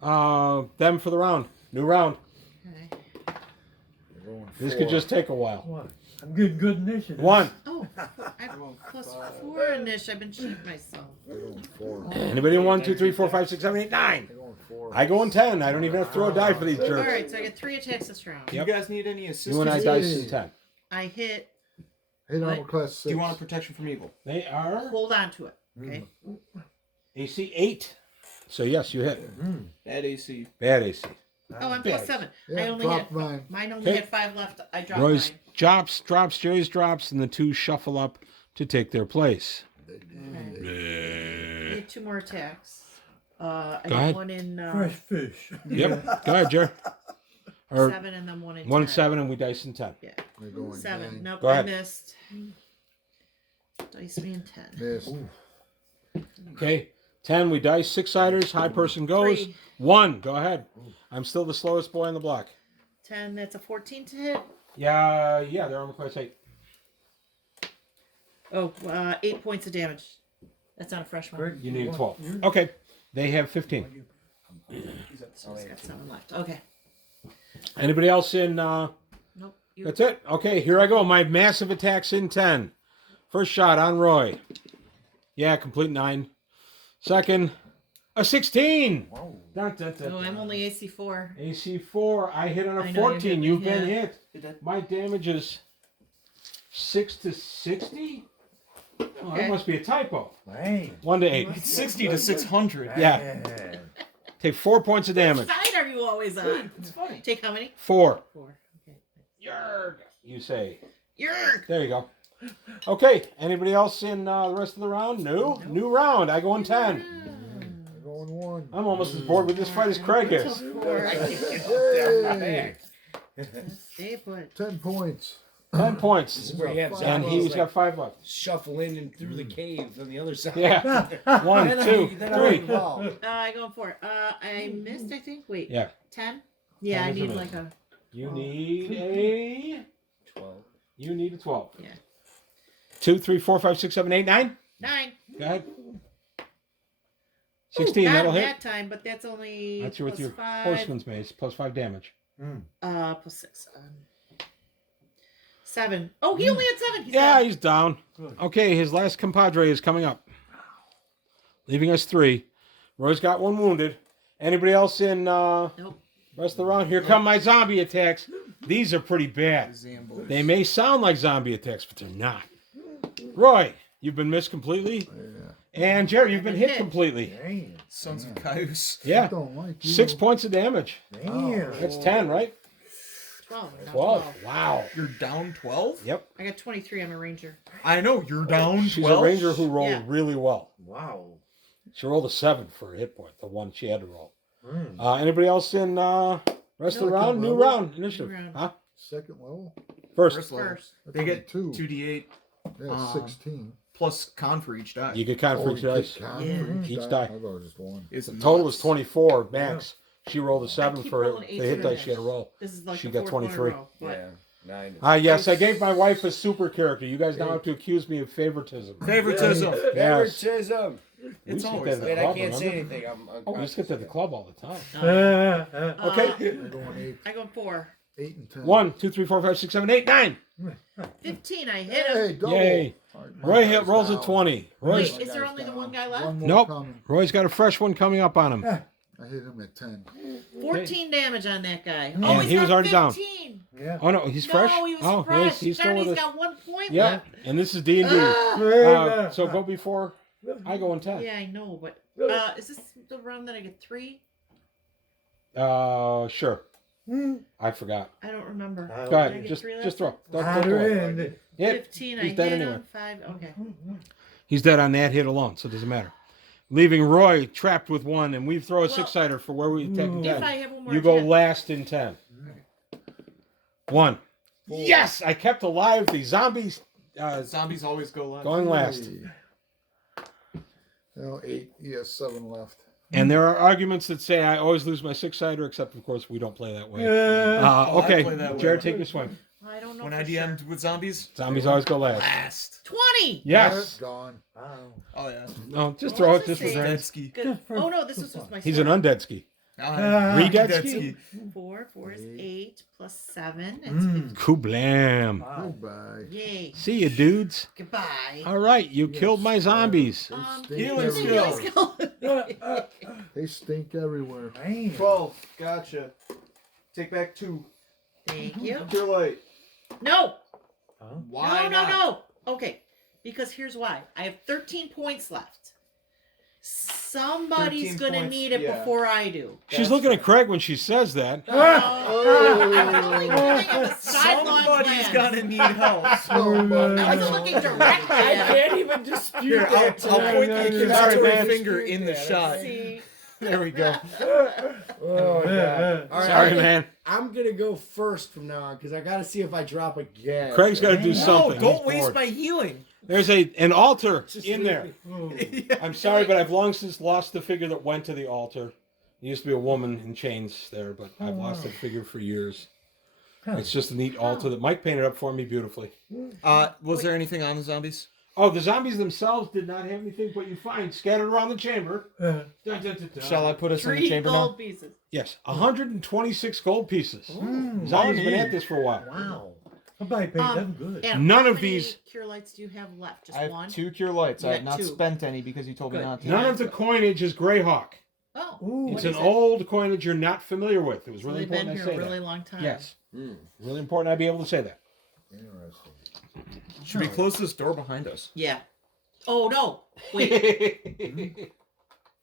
them for the round. New round. Okay. This could just take a while. What? I'm getting good initiative. 1. Oh, I'm plus 4 in this. I've been cheating myself. They're going 4. Anybody in 1, 2, 3, 4, 5, 6, 7, 8, 9? They're going 4. I go in 10. I don't even have to throw a die for these All jerks. right, so I get 3 attacks this round. Do you guys need any assistance? You and I dice in 10. I hit. Hit What? armor class 6. Do you want a protection from evil? They are Hold on to it. Okay. AC 8. So yes, you hit. Bad AC. Bad AC. Oh, I'm plus 7. Yeah, I only drop had mine. mine only Okay. had 5 left. I dropped Roy's mine. drops, Jerry's drops, and the 2 shuffle up to take their place. I need 2 more attacks. I Go got ahead. 1 in Fresh fish. Yep. Go ahead, Jerry. Or 7 and then 1 in 1 10. 7 and we dice in 10. Yeah. They're going 7. 9. Nope, Go I ahead. missed. Dice me in 10. Missed. Okay. 10, we dice 6-siders. High person goes. 3. 1, go ahead. I'm still the slowest boy on the block. 10, that's a 14 to hit. Yeah, they're armor class 8. Oh, 8 points of damage. That's not a fresh one. You need 12. Okay. They have 15. So it's got 7 left. Okay. Anybody else in... Nope. You. That's it. Okay, here I go. My massive attacks in 10. First shot on Roy. Yeah, complete 9. Second, a 16. Dun, dun, dun, Oh, I'm dun. only AC 4. AC 4. I hit on a I know, 14. you You've hit been me, hit. My damage is 6 to 60. Oh, Okay. that must be a typo. Man. 1 to 8. It's 60 to 600. Yeah. Take 4 points of damage. What side are you always on? It's funny. Take how many? 4. 4. Okay. Yerg, you say. Yerk! There you go. Okay, anybody else in the rest of the round? No? New round. I go in 10. They're going 1. I'm almost as bored with this fight as Craig is. 4. Hey. Stay put. 10 points. 10 points. This is where you have And zombies he's like got 5 left. shuffle in and through the cave on the other side. Yeah. 1, 2, 3. I go in 4. I missed, I think. Wait. Yeah. 10? Yeah, I 10 is a need miss. like a. You need a... 12. You need a 12. Yeah. 2, 3, 4, 5, 6, 7, 8, 9. 9. Go ahead. 16, Ooh, that'll not hit. that time, but that's only. That's with plus your 5. horseman's mace, plus 5 damage. Plus 6. 7. Oh, he only had 7. He's Yeah, down. he's down. Okay, his last compadre is coming up. Leaving us 3. Roy's got 1 wounded. Anybody else in Nope. rest of the round? Here come my zombie attacks. These are pretty bad. Zambo. They may sound like zombie attacks, but they're not. Roy, you've been missed completely. And Jerry, you've been hit completely. Damn. Sons of Caius. I Yeah. don't like you. 6 points of damage. Damn. That's 10, right? 12. I'm down 12. Wow. You're down 12? Yep. I got 23. I'm a ranger. I know, you're down She's 12. a ranger who rolled Yeah. really well. Wow. She rolled a 7 for a hit point, the one she had to roll. Mm. Anybody else in rest of the No, round? New level. round initiative. New round. Huh? Second level. First. First level. First. That's They only get 2. 2d8 Yeah, 16. plus con for each die. You get con for Oh, each you dice. take con Yeah. for Each die. I thought it was just one. Is The total was nuts. 24 max. She rolled a 7 keep for rolling the eights hit and dice nines. she had to roll. This is like She the got fourth one in a 23. row, but Yeah. 9. Yes, I gave my wife a super character. You guys now have to accuse me of favoritism. Favoritism. Yes. Favoritism. We It's used to get always that that. at the Man, I club, can't say remember? anything. I'm Oh, we used to get to the club all the time. okay. I'm going 8, I go 4. 8 and 10. 1, 2, 3, 4, 5, 6, 7, 8, 9. 15. I hit him. Hey, double. Yay. All right, Roy my hit guy's rolls a down. 20. Roy's, Wait, is there only the one guy left? One more Nope. coming. Roy's got a fresh one coming up on him. I hit him at 10. 14 damage on that guy. And Oh, he's he was got already down. 15. Yeah. Oh, no, he's fresh? No, he was oh, fresh. He's still Darn, with he's us. got 1 point Yeah, left. and this is D&D. Ah. So go before I go in 10. Yeah, I know, but is this the round that I get 3? Sure. I forgot. I don't remember. Go Did I ahead. get Just 3 just left? throw. Don't Other worry. end. Yeah, 15. he's I dead hit anyway. on 5. Okay. He's dead on that hit alone, so it doesn't matter. Leaving Roy trapped with 1, and we throw a Well, 6-sider for where we take If 10. I have one more You go attack. last in 10. 1. Yes! I kept alive the zombies Zombies always go last. going last. Well, 8. He has 7 left. And there are arguments that say I always lose my 6-sider, except, of course, we don't play that way. I Okay, play that way. Jared, take a swing. I don't know. When for I sure. DM'd with zombies, Zombies always go last. last. 20. Yes! Gone. Oh yeah. No, just What throw was it just it for say? granted. Ski. Good. Oh no, this was with my. He's an sword. undead ski. Redetsky. 4. 4 is 8 plus 7. It's Mm. 15. Kublam. Goodbye. Yay. See you, dudes. Goodbye. All right, you killed my zombies. They Healing stink skill. everywhere. They stink everywhere. 12. Gotcha. Take back 2. Thank you. Cure light. No. Why no, not? no. Okay. Because here's why. I have 13 points left. Somebody's 13 gonna points, need it yeah. before I do. She's looking at Craig when she says that. I'm only giving him the sideline Somebody's plans. gonna need help. I was looking directly I at him. can't even dispute Here, I'll that. point the Sorry, accusatory man. finger in the shot. See? There we go. Oh, God. All right, Sorry, man. I'm going to go first from now on because I got to see if I drop again. Craig's got to do No, something. don't He's waste bored. my healing. There's an altar Just in leave there. me. I'm sorry, but I've long since lost the figure that went to the altar. There used to be a woman in chains there, but I've lost that figure for years. It's just a neat altar that Mike painted up for me beautifully. Was there anything on the zombies? Oh, the zombies themselves did not have anything, but you find scattered around the chamber. Dun, dun, dun, dun. Shall I put us in the 3 chamber gold now? pieces. Yes, 126 gold pieces. Zombies been at this for a while. Wow. Somebody paid them good. And None how of many these- cure lights do you have left? Just I have one? 2 cure lights. You I have got not 2. spent any because you told me Good. not to. None of the coinage is Greyhawk. Oh, Ooh. what It's is an it? old coinage you're not familiar with. It was So really they've been important I here say a really that. long time. Yes. Really important I be able to say that. Interesting. Should we close this door behind us? Yeah. Oh no! Wait.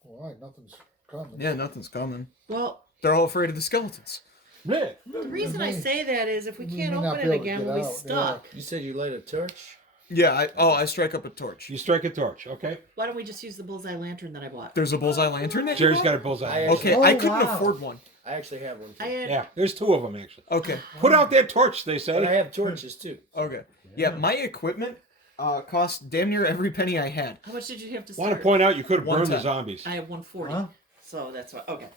Why? Nothing's coming. Yeah, nothing's coming. Well, They're all afraid of the skeletons. Yeah. the reason I say that is if we We can't may not open be it able to again, get we'll be out, stuck. You said you light a torch? Yeah, I strike up a torch. You strike a torch, okay? Why don't we just use the bullseye lantern that I bought? There's a bullseye lantern that you Jerry's bought? got a bullseye. Okay, Oh, I couldn't wow. afford one. I actually have one too. I had, Yeah, there's 2 of them actually. Okay, Put out that torch, they But I say. have torches too. okay. Yeah, my equipment cost damn near every penny I had. how much did you have to Want start? to point out you could have burned the 110. zombies. I have 140. Huh? So that's what. Okay.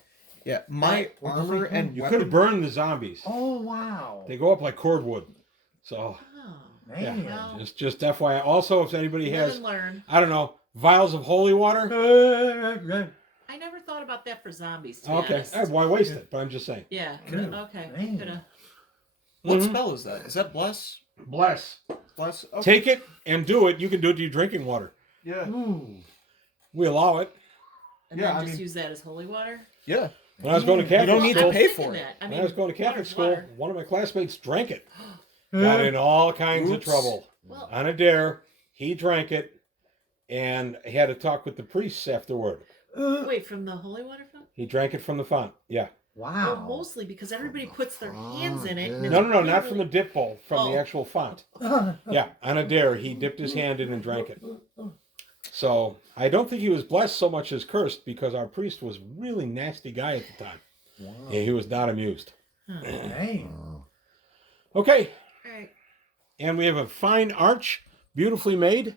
Yeah, my What'd you armor say? and You could weapon. have burned the zombies. Oh, wow. They go up like cordwood. So, Oh. yeah, Man. Well, just FYI. Also, if anybody live has, and learn. I don't know, vials of holy water. I never thought about that for zombies. To be Okay, honest. why waste it? But I'm just saying. Yeah. Good. Okay. Man. Coulda- What Mhm. spell is that? Is that bless? Bless. Bless. Okay. Take it and do it. You can do it to your drinking water. Yeah. Ooh. We allow it. And Yeah, then I just mean- use that as holy water. Yeah. When I was going to You Catholic don't need school, to pay thinking for it. that. I when mean, I was going to Catholic water's school, water. one of my classmates drank it. Got in all kinds of Oops. trouble. Well, On a dare, he drank it, and he had to talk with the priests afterward. wait, from the holy water fountain? He drank it from the font. Yeah. Wow. Well, mostly because everybody puts their hands in it. And Yeah. it's No, not really- from the dip bowl, from the Oh. actual font. Yeah, on a dare, he dipped his hand in and drank it. So I don't think he was blessed so much as cursed, because our priest was a really nasty guy at the time. Wow. Yeah, he was not amused. Dang. Okay, All right. and we have a fine arch, beautifully made.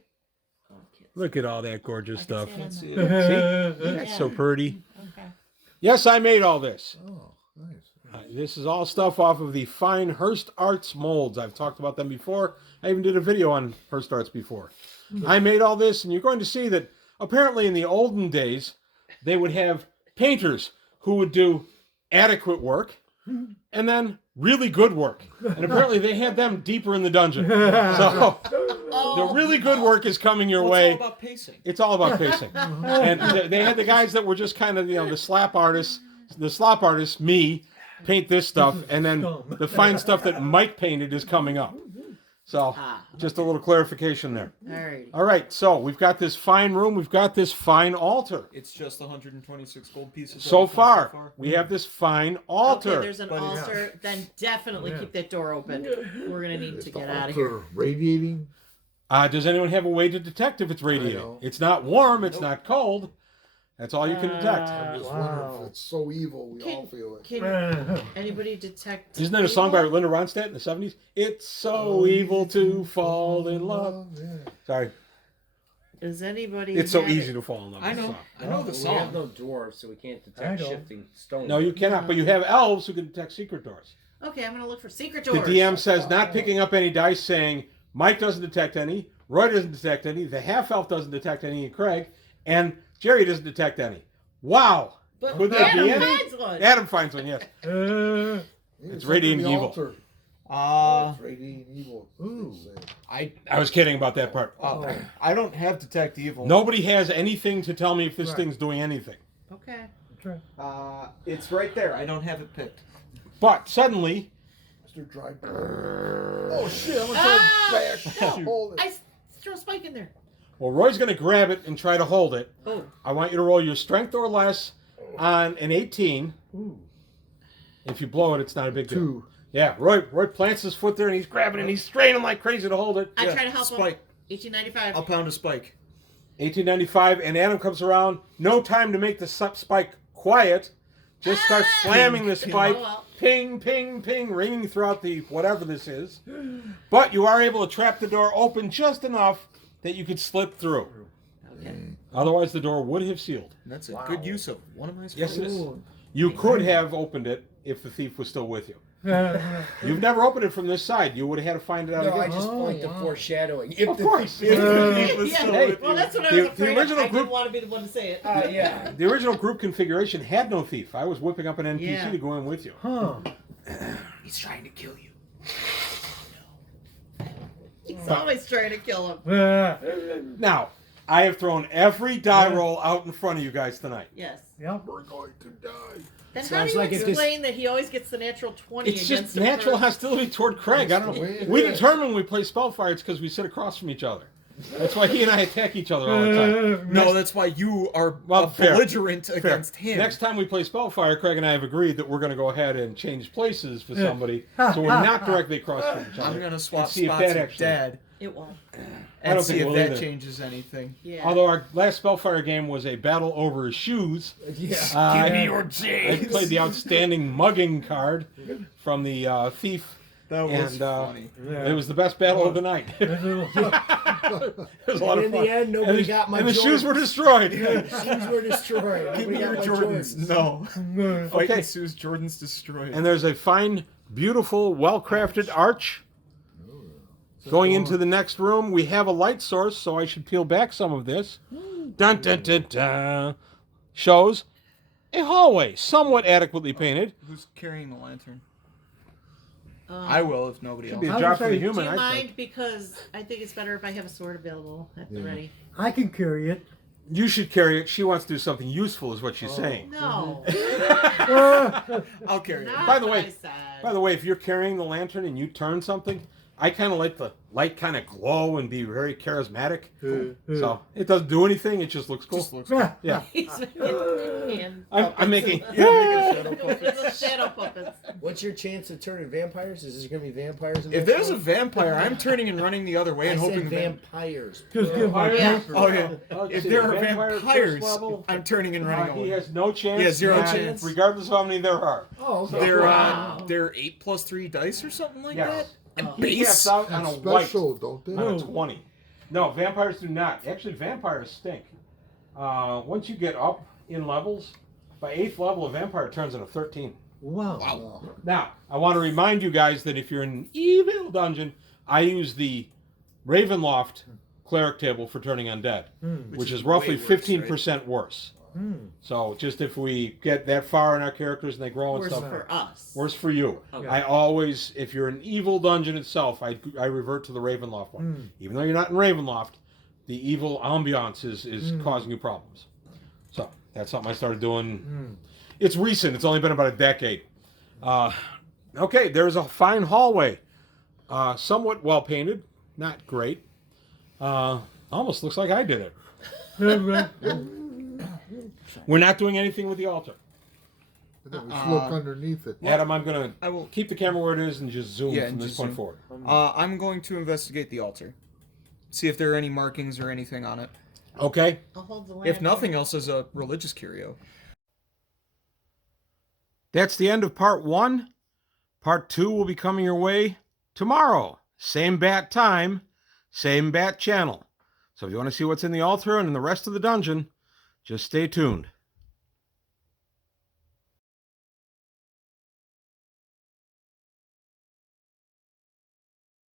Oh, kids. Look at all that gorgeous I stuff. can see See, it. that's so pretty. Okay. Yes, I made all this. Oh, nice. This is all stuff off of the fine Hearst Arts molds. I've talked about them before. I even did a video on Hearst Arts before. I made all this, and you're going to see that apparently in the olden days, they would have painters who would do adequate work and then really good work. And apparently they had them deeper in the dungeon. So the really good work is coming your Well, way. it's all about pacing. It's all about pacing. And they had the guys that were just kind of, the slop artists, me, paint this stuff, and then the fine stuff that Mike painted is coming up. So, just a little clarification there. All right. All right, so we've got this fine room, we've got this fine altar. It's just 126 gold pieces. that So we've done far, we have this fine altar. Okay, there's an But it's- altar. Then definitely keep that door open. We're gonna need to get out of Altar here. Radiating. Does anyone have a way to detect if it's radiating? don't. It's not warm, it's not cold. That's all you can detect. I'm just Wow. wondering if it's so evil we all feel it. Can anybody detect? Isn't there a song by evil? Linda Ronstadt in the 70s? It's so evil to fall in love. Yeah. Sorry, Does anybody? it's so have easy it? to fall in love. I with the know. song. I know the We have song. no dwarves, so we can't I detect don't. shifting stone. No, you cannot, but you have elves who can detect secret doors. Okay, I'm gonna look for secret The doors. DM says not picking up any dice, saying Mike doesn't detect any, Roy doesn't detect any, the half-elf doesn't detect any, and Craig, and Jerry doesn't detect any. Wow! But Would there be Adam any? finds one. Adam finds one, yes. Uh, It's radiating under the evil. altar. It's radiating evil. Ooh. I I was kidding about that part. I don't have detect evil. Nobody has anything to tell me if this Right. thing's doing anything. Okay. It's right there. I don't have it picked. But suddenly, Mr. Dry. Oh shit! I'm gonna Ah! try to back. Hold it. I throw a spike in there. well, Roy's going to grab it and try to hold it. Oh. I want you to roll your strength or less on an 18. ooh. If you blow it, it's not a big deal. 2. Yeah, Roy plants his foot there and he's grabbing it and he's straining like crazy to hold it. I Yeah, try to help spike. him. 1895. I'll pound a spike. 1895, and Adam comes around. No time to make the spike quiet. Just start slamming the spike. Oh, well. Ping, ping, ping, ringing throughout the whatever this is. But you are able to trap the door open just enough that you could slip through. Okay. Otherwise, the door would have sealed. That's a good use of one of my spells. Yes, it is. You could have opened it if the thief was still with you. You've never opened it from this side. You would have had to find it out No, I again. just point to foreshadowing. If Of the course. thief- Hey, Well, that's what I the- was the afraid original of. I group- didn't want to be the one to say it. yeah. The original group configuration had no thief. I was whipping up an NPC Yeah. to go in with you. Huh. He's trying to kill you. He's always trying to kill him. Now, I have thrown every die roll out in front of you guys tonight. Yes. Yep. We're going to die. Then how Sounds do you like it explain that he always gets the natural 20 It's against just him natural first? hostility toward Craig. I don't the way know. it We is. determine when we play Spellfire, it's because we sit across from each other. That's why he and I attack each other all the time. No, that's why you are Well, fair. belligerent Fair. against him. Next time we play Spellfire, Craig and I have agreed that we're going to go ahead and change places for somebody, so we're not directly across from each other. I'm gonna swap And see if spots that with actually- Dad It won't. I and don't see think if we'll that either. changes anything. Yeah. Although our last Spellfire game was a battle over his shoes. Yeah. Give me your I J's. played the outstanding mugging card from the thief. That was And funny. it was the best battle of the night. It was a lot And of in fun. the end, nobody got my and the shoes were Jordans. destroyed. Shoes were destroyed. Give Nobody me your got my Jordans. No. Okay. Fighting Sue's Jordans destroyed. And there's a fine, beautiful, well-crafted arch. Going into the next room, we have a light source, so I should peel back some of this. Dun dun dun dun. Shows a hallway, somewhat adequately painted. Who's carrying the lantern? Um, I will if nobody Should else. be a I job would for the say- do human, you I mind? think. Because I think it's better if I have a sword available at the ready. I can carry it. You should carry it. She wants to do something useful, is what she's saying. No. I'll carry it. Not By the what way- I said. By the way, if you're carrying the lantern and you turn something, I kind of like the light kind of glow and be very charismatic. So it doesn't do anything. It just looks cool. Just looks Yeah. Yeah. He's making I'm making. shadow puppets. What's your chance of turning vampires? Is there going to be vampires in If that there's a show? vampire, I'm turning and running the other way I and said hoping vampires. Just give my Yeah. paper. Oh yeah. Let's If see, there are vampire first vampires, level, I'm turning and running he away. has no chance. Yeah, zero and chance. regardless of how many there are. Oh, okay. They're 8 plus 3 dice or something like Yes. that. Oh. He Base. caps out on a white. Special, don't they? On a 20. No, vampires do not. Actually, vampires stink. Once you get up in levels, by 8th level, a vampire turns into 13. Wow. Now, I want to remind you guys that if you're in an evil dungeon, I use the Ravenloft cleric table for turning undead, which is roughly way worse, 15% worse. So just if we get that far in our characters and they grow and Worse stuff, for us. worse for you. Okay. I always, if you're an evil dungeon itself, I revert to the Ravenloft one. Even though you're not in Ravenloft, the evil ambiance is causing you problems. So that's something I started doing. It's recent. It's only been about a decade. Okay, there's a fine hallway. Somewhat well painted. Not great. Almost looks like I did it. We're not doing anything with the altar. And then we just look underneath it. Adam, I'm going I will. to keep the camera where it is and just zoom Yeah, from and this just point zoom. forward. I'm going to investigate the altar. See if there are any markings or anything on it. Okay? I'll hold the If lamp. nothing else, as a religious curio. That's the end of part 1. Part 2 will be coming your way tomorrow. Same bat time, same bat channel. So if you want to see what's in the altar and in the rest of the dungeon, just stay tuned.